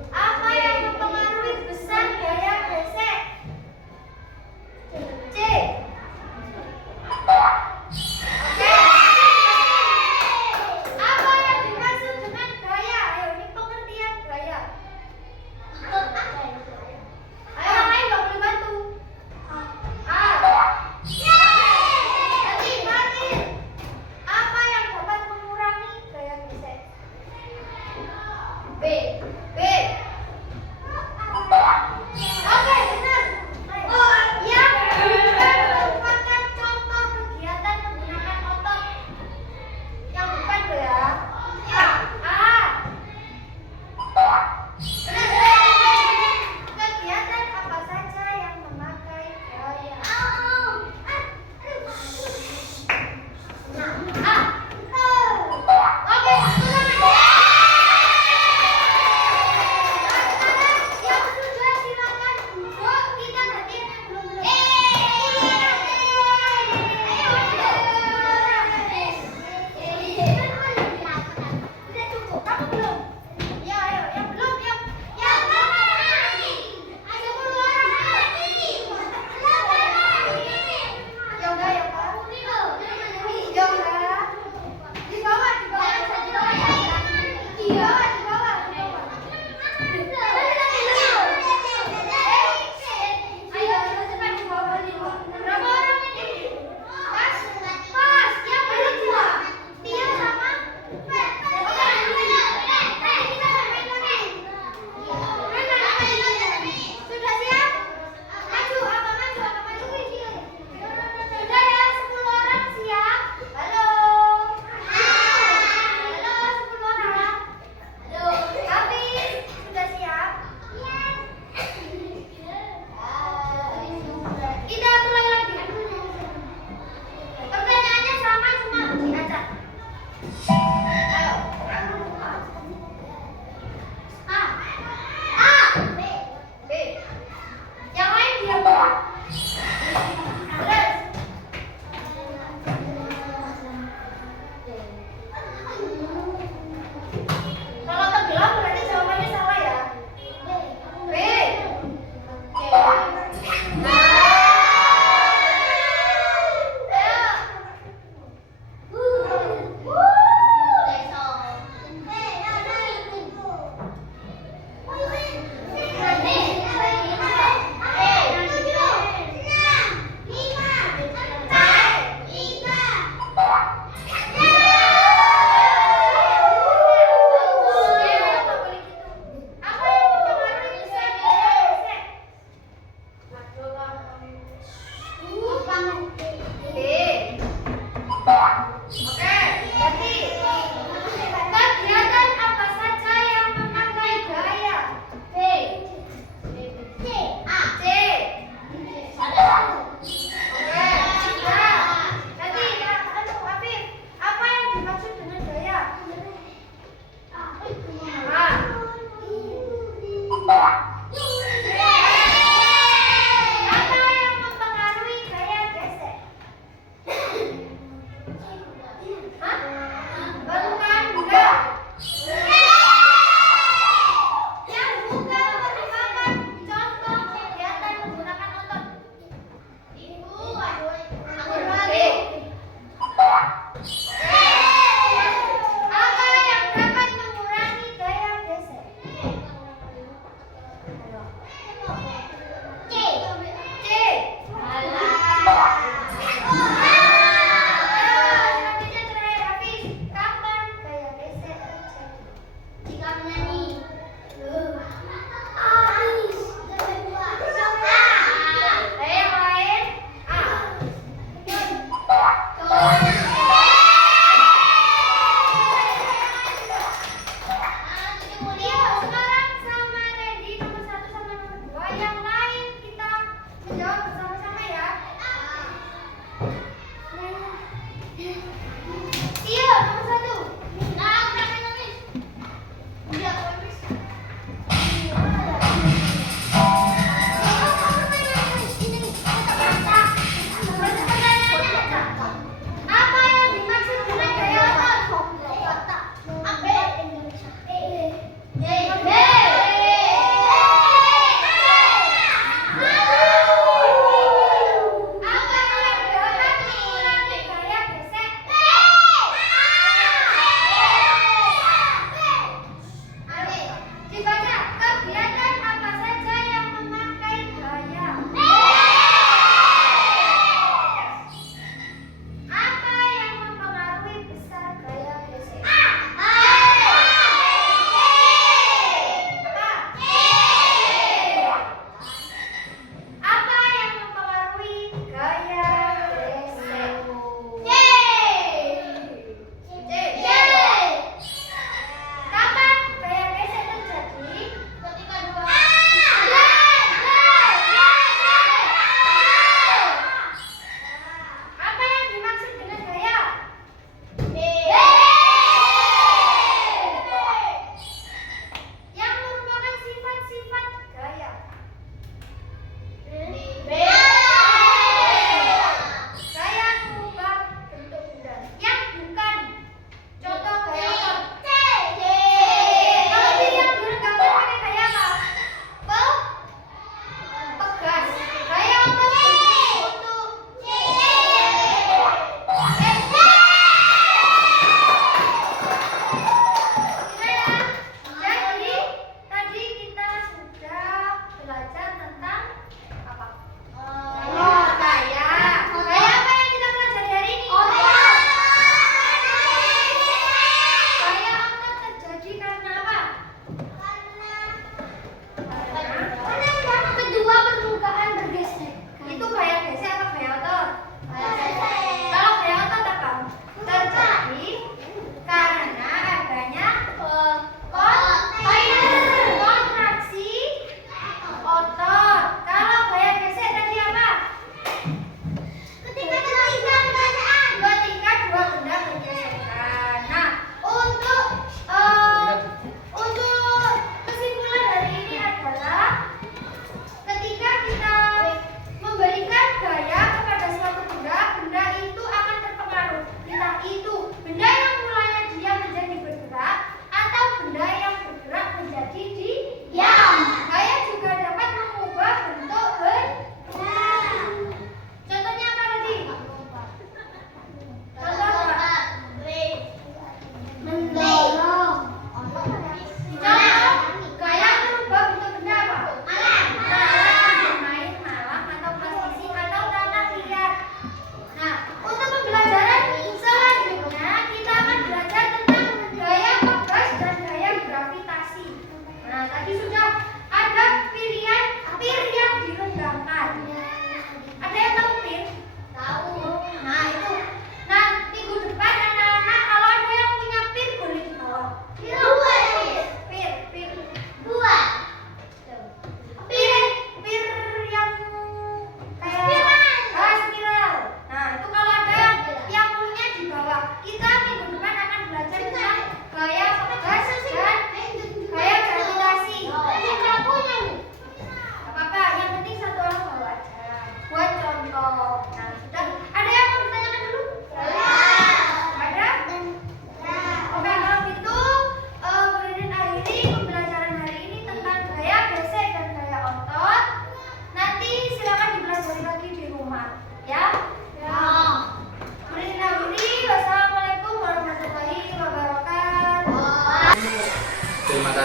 Apa yang mempengaruhi besar gaya gesek? C. Oke. Apa yang dimaksud dengan gaya? Ayo, ini pengertian gaya. Ayo, yang lain nggak boleh bantu. A. Nanti Martin. Apa yang dapat mengurangi gaya gesek? B. B. Oke, benar. Yang merupakan contoh kegiatan menggunakan otot. Yang bukan tuh ya. A. Kegiatan apa saja yang memakai gaya? Oke, yang sudah silakan duduk. Kita gantian yang belum. Udah cukup, kamu belum? Ya, ayo, yang belum, yang ada 10 orang. Yoga, Yoga. Yoga. Di bawah, di bawah. Iya, di bawah, di bawah. Ayo, cepat di bawah, di bawah. Berapa orang ini? Pas, pas. Yang belum 2. Tia sama. Oke.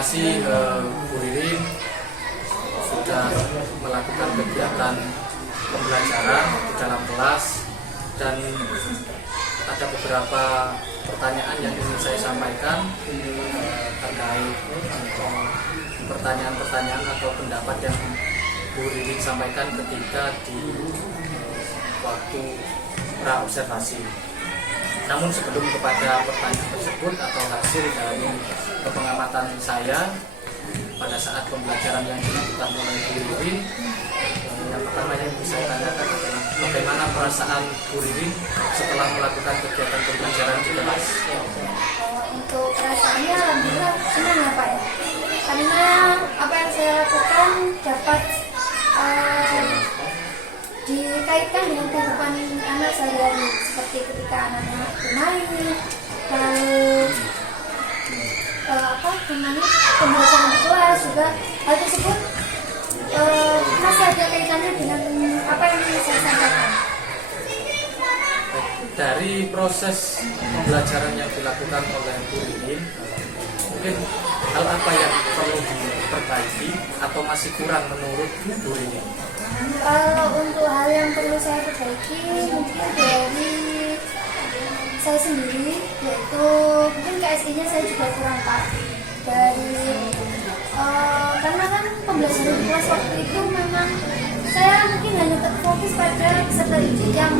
kasih Bu Ririn sudah melakukan kegiatan pembelajaran di dalam kelas, dan ada beberapa pertanyaan yang ingin saya sampaikan terkait pertanyaan-pertanyaan atau pendapat yang Bu Ririn sampaikan ketika di waktu praobservasi. Namun sebelum kepada pertanyaan tersebut atau hasil dari pengamatan saya pada saat pembelajaran yang dilakukan oleh Bu Ririn, yang pertama yang bisa saya tanyakan adalah bagaimana perasaan Bu Ririn setelah melakukan kegiatan pembelajaran di kelas? Untuk perasaannya alhamdulillah senang ya Pak ya, karena apa yang saya lakukan dapat dikaitkan dengan kehidupan anak sehari-hari, seperti ketika anak-anak bermain, lalu pembelajaran di kelas juga. Hal tersebut masih ada kaitannya dengan apa yang saya sampaikan. Dari proses pembelajaran yang dilakukan oleh Bu Ririn, mungkin hal apa yang perlu diperbaiki atau masih kurang menurut Bu Ririn? Untuk hal yang perlu saya perbaiki mungkin dari saya sendiri, yaitu mungkin KSI-nya saya juga kurang Pak. Karena kan pembelajaran di kelas waktu itu memang saya mungkin hanya terfokus pada peserta didik yang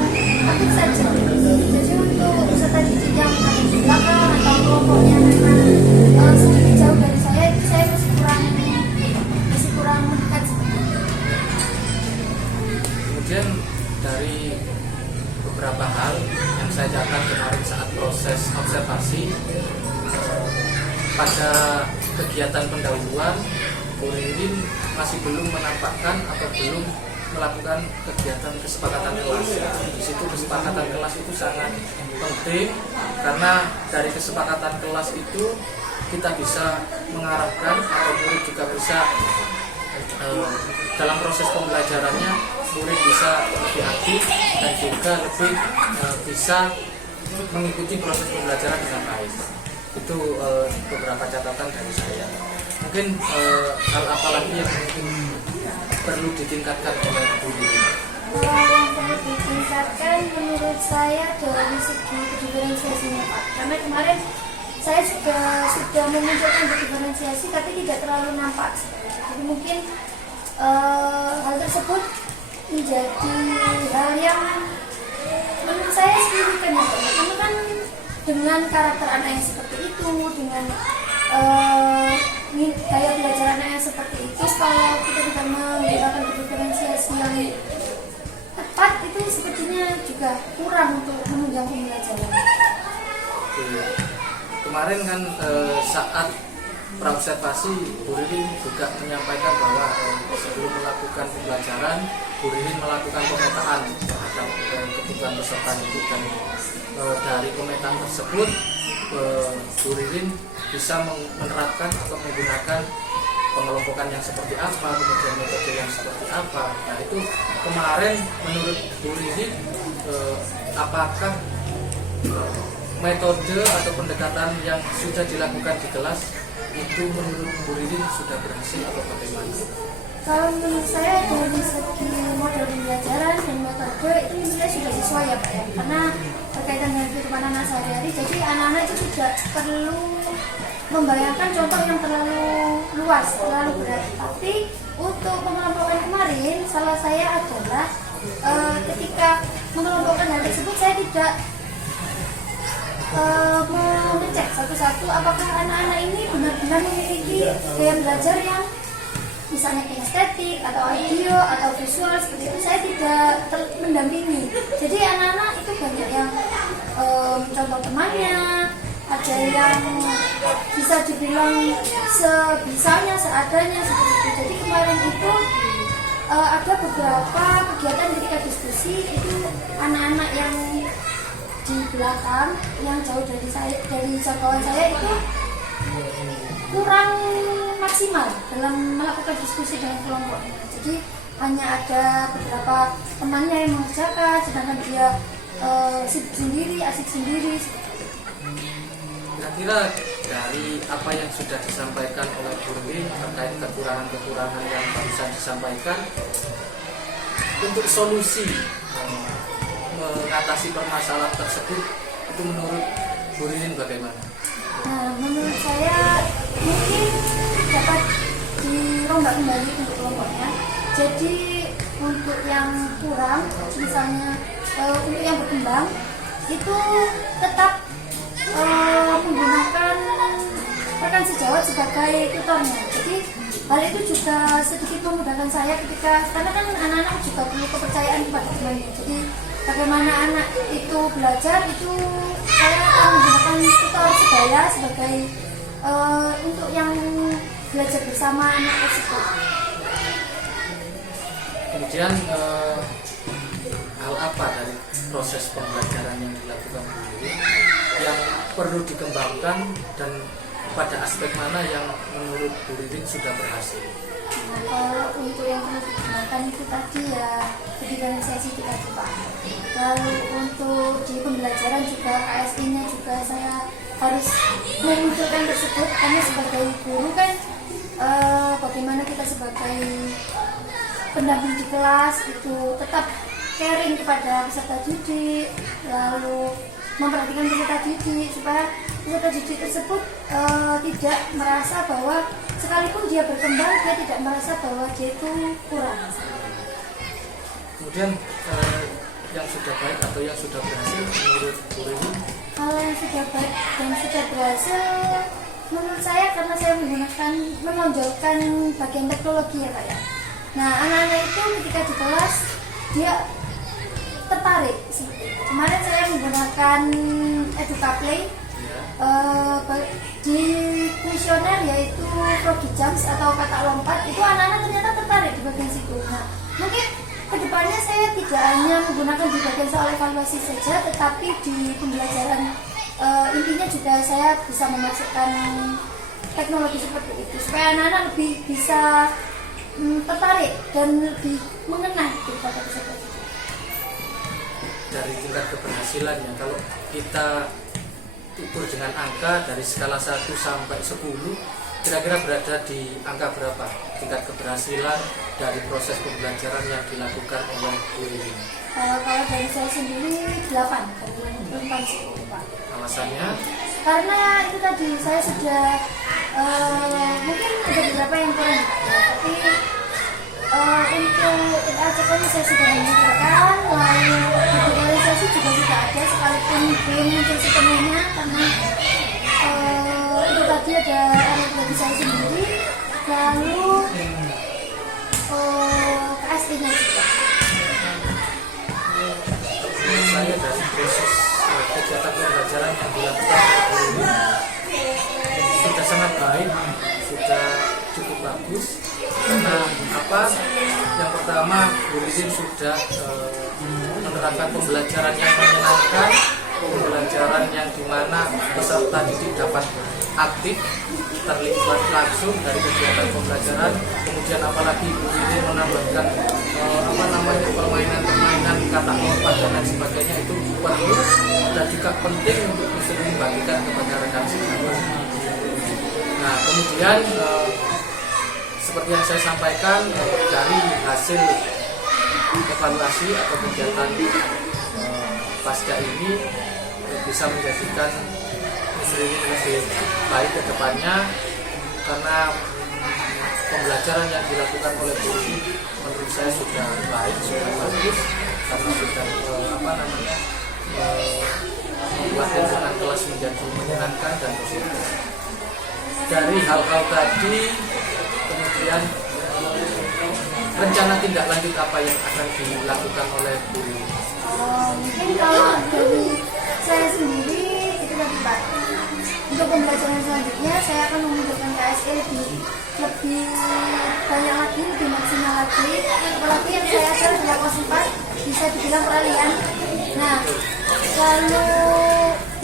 aktif saja. Jadi untuk peserta didik yang ada di belakang atau kelompoknya memang sedikit jauh dari saya, itu saya masih kurang mendekat seperti itu. Kemudian dari beberapa hal yang saya catat kemarin saat proses observasi, pada kegiatan pendahuluan Bu Ririn masih belum menampakkan atau belum melakukan kegiatan kesepakatan kelas. Di situ kesepakatan kelas itu sangat penting, karena dari kesepakatan kelas itu kita bisa mengarahkan atau murid juga bisa dalam proses pembelajarannya murid bisa lebih aktif dan juga lebih bisa mengikuti proses pembelajaran dengan baik. Itu beberapa catatan dari saya. Mungkin hal apa lagi yang mungkin perlu ditingkatkan oleh Bu Ririn? Hal yang perlu ditingkatkan menurut saya dari segi diferensiasinya Pak. Karena kemarin saya sudah memunculkan diferensiasi tapi tidak terlalu nampak. Jadi mungkin hal tersebut menjadi hal yang menurut saya signifikan ya Pak. Karena kan dengan karakter anak yang seperti itu, dengan gaya belajar anak yang seperti itu, kalau kita tidak menggunakan diferensiasi yang tepat, itu sepertinya juga kurang untuk menunjang pembelajaran. Kemarin kan saat praobservasi Bu Ririn juga menyampaikan bahwa sebelum melakukan pembelajaran Bu Ririn melakukan pemetaan terhadap kebutuhan peserta didik, dan dari pemetaan tersebut Bu Ririn bisa menerapkan atau menggunakan pengelompokan yang seperti apa, kemudian metode yang seperti apa. Nah itu kemarin menurut Bu Ririn apakah metode atau pendekatan yang sudah dilakukan di kelas itu menurut Bu Ririn sudah berhasil atau bagaimana? Kalau menurut saya dari segi model pembelajaran dan metode itu menurut saya sudah sesuai ya Pak ya, karena berkaitan dengan kehidupan anak sehari-hari. Jadi anak-anak itu tidak perlu membayangkan contoh yang terlalu luas, terlalu berat. Tapi untuk pengelompokan kemarin, salah saya adalah ketika mengelompokkan hal tersebut saya tidak mengecek satu-satu apakah anak-anak ini benar-benar memiliki gaya belajar yang misalnya kinestetik atau audio atau visual seperti itu. Saya tidak mendampingi. Jadi anak-anak itu banyak yang mencontoh temannya, ada yang bisa dibilang sebisanya, seadanya seperti itu. Jadi kemarin itu ada beberapa kegiatan ketika diskusi itu anak-anak yang di belakang yang jauh dari saya, dari jangkauan saya itu kurang maksimal dalam melakukan diskusi dengan kelompoknya. Jadi hanya ada beberapa temannya yang mengerjakan, sedangkan dia asik sendiri. Kira-kira dari apa yang sudah disampaikan oleh Bu Ririn terkait kekurangan-kekurangan yang barusan disampaikan, untuk solusi mengatasi permasalahan tersebut itu menurut Bu Ririn bagaimana? Nah, menurut saya mungkin rombak kembali untuk kelompoknya. Jadi untuk yang kurang, misalnya untuk yang berkembang itu tetap menggunakan rekan sejawat sebagai tutornya. Jadi hal itu juga sedikit memudahkan saya karena kan anak-anak juga perlu kepercayaan kepada temannya. Jadi bagaimana anak itu belajar itu saya akan menggunakan tutor sebaya sebagai untuk yang belajar bersama anak tersebut. Kemudian hal apa dari proses pembelajaran yang dilakukan Bu Ririn yang perlu dikembangkan dan pada aspek mana yang menurut Bu Ririn sudah berhasil? Kalau untuk yang perlu dikembangkan itu tadi ya digitalisasi kita Pak. Lalu untuk di pembelajaran juga KSI-nya juga saya harus memunculkan tersebut karena sebagai guru kan bagaimana kita sebagai pendamping di kelas itu tetap caring kepada peserta didik, lalu memperhatikan peserta didik supaya peserta didik tersebut tidak merasa bahwa sekalipun dia berkembang dia tidak merasa bahwa dia itu kurang. Kemudian yang sudah baik atau yang sudah berhasil menurut Bu Ririn? Kalau yang sudah baik dan sudah berhasil menurut saya karena saya menonjolkan bagian teknologi ya Pak ya. Nah anak-anak itu ketika di kelas dia tertarik. Kemarin saya menggunakan EducaPlay di kuesioner yaitu Froggy Jumps atau kata lompat itu anak-anak ternyata tertarik di bagian situ. Nah mungkin kedepannya saya tidak hanya menggunakan di bagian soal evaluasi saja, tetapi di pembelajaran intinya juga saya bisa memasukkan teknologi seperti itu supaya anak-anak lebih bisa tertarik dan lebih mengenal daripada peserta didik. Dari tingkat keberhasilannya, kalau kita ukur dengan angka dari skala 1 sampai 10, kira-kira berada di angka berapa tingkat keberhasilan dari proses pembelajaran yang dilakukan oleh Bu Ririn? Kalau dari saya sendiri 8 dari 10 Pak. Alasannya? Karena itu tadi saya sudah mungkin ada beberapa yang kurang tapi untuk RACK saya sudah menunjukkan, lalu digitalisasi juga sudah ada sekalipun belum muncul sepenuhnya karena itu tadi ada anak dari saya sendiri, lalu KSI-nya juga. Menurut saya dari proses kegiatan pembelajaran yang dilakukan Bu Ririn sudah sangat baik, sudah cukup bagus. Karena apa? Yang pertama, Bu Ririn sudah menerapkan pembelajaran yang menyenangkan, pembelajaran yang dimana peserta didik dapat aktif, terlibat langsung dari kegiatan pembelajaran. Kemudian apalagi Bu Ririn menambahkan permainan kata lompat dan lain sebagainya itu perlu dan juga penting untuk bisa dibagikan kepada rekan sejawat. Nah kemudian seperti yang saya sampaikan dari hasil evaluasi atau kegiatan pasca ini bisa menjadikan Ririn lebih baik ke depannya karena pembelajaran yang dilakukan oleh Bu Ririn menurut saya sudah baik, sudah bagus karena sudah membuat lingkungan kelas menjadi menyenangkan dan positif. Dari hal-hal tadi kemudian rencana tindak lanjut apa yang akan dilakukan oleh Bu Ririn? Mungkin kalau dari saya sendiri itu lebih Pak. Untuk pembelajaran selanjutnya saya akan mengumpulkan KSE lebih banyak lagi, lebih maksimal lagi. Apalagi yang saya ajar adalah kelas 4 bisa dibilang peralihan. Nah, lalu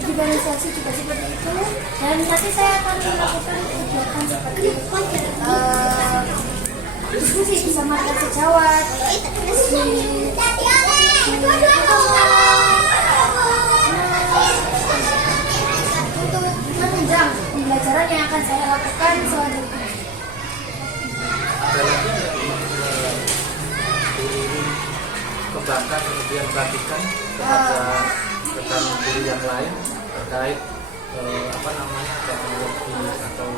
digitalisasi juga seperti itu dan nanti saya akan melakukan kegiatan seperti diskusi bersama rekan sejawat untuk menunjang pembelajaran yang akan saya lakukan selanjutnya. Ada lagi yang Bu Ririn kembangkan kemudian bagikan kepada rekan guru yang lain terkait teknologi atau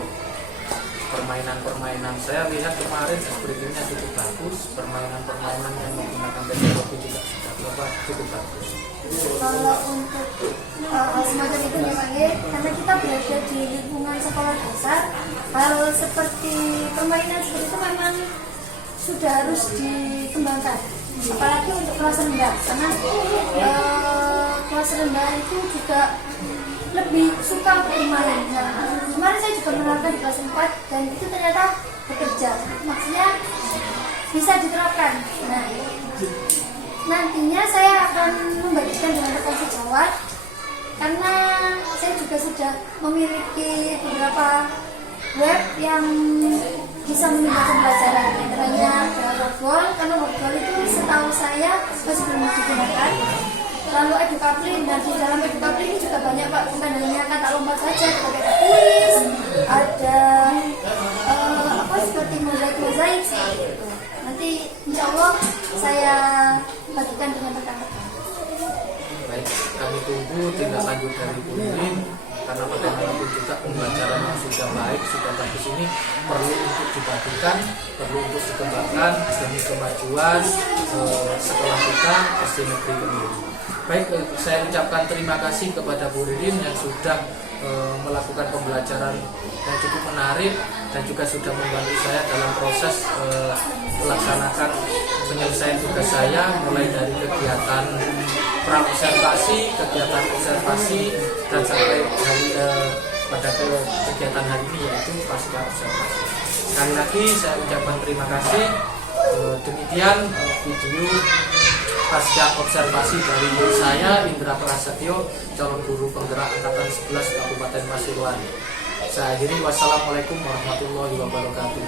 permainan-permainan. Saya lihat kemarin ekspresinya cukup bagus, permainan-permainan yang menggunakan teknologi juga cukup bagus. Kalau untuk semacam itu ya Pak ya, karena kita berada di lingkungan sekolah dasar, hal seperti permainan seperti itu memang sudah harus dikembangkan, apalagi untuk kelas rendah, karena kelas rendah itu juga lebih suka bermain. Nah, kemarin saya juga menerapkan di kelas 4 dan itu ternyata bekerja, maksudnya bisa diterapkan. Nah, nantinya saya akan membagikan dengan rekan sejawat, karena saya juga sudah memiliki beberapa web yang bisa menunjang pelajaran, antaranya ada Wordwall, karena Wordwall itu setahu saya masih belum digunakan. Lalu Educapling, dan di dalam Educapling ini juga banyak Pak, bukan hanya kata lompat saja, ada kuis, ada seperti mozaik seperti itu. Nanti insya Allah saya bagikan dengan rekan-rekan. Baik, kami tunggu tindak lanjut dari Bu Ririn, karena bagaimanapun juga pembelajaran yang sudah baik, sudah bagus ini perlu untuk dibagikan, perlu untuk dikembangkan demi kemajuan sekolah kita SD Negeri Kemiri. Baik, saya ucapkan terima kasih kepada Bu Ririn yang sudah melakukan pembelajaran yang cukup menarik dan juga sudah membantu saya dalam proses melaksanakan penyelesaian tugas saya, mulai dari kegiatan pra-observasi, kegiatan observasi, dan sampai pada kegiatan hari ini yaitu pasca observasi. Sekali lagi saya ucapkan terima kasih. Demikian video pasca observasi dari saya, Indra Prasetyo, calon guru penggerak angkatan 11 Kabupaten Pasuruan. Saya akhiri, wassalamualaikum warahmatullahi wabarakatuh.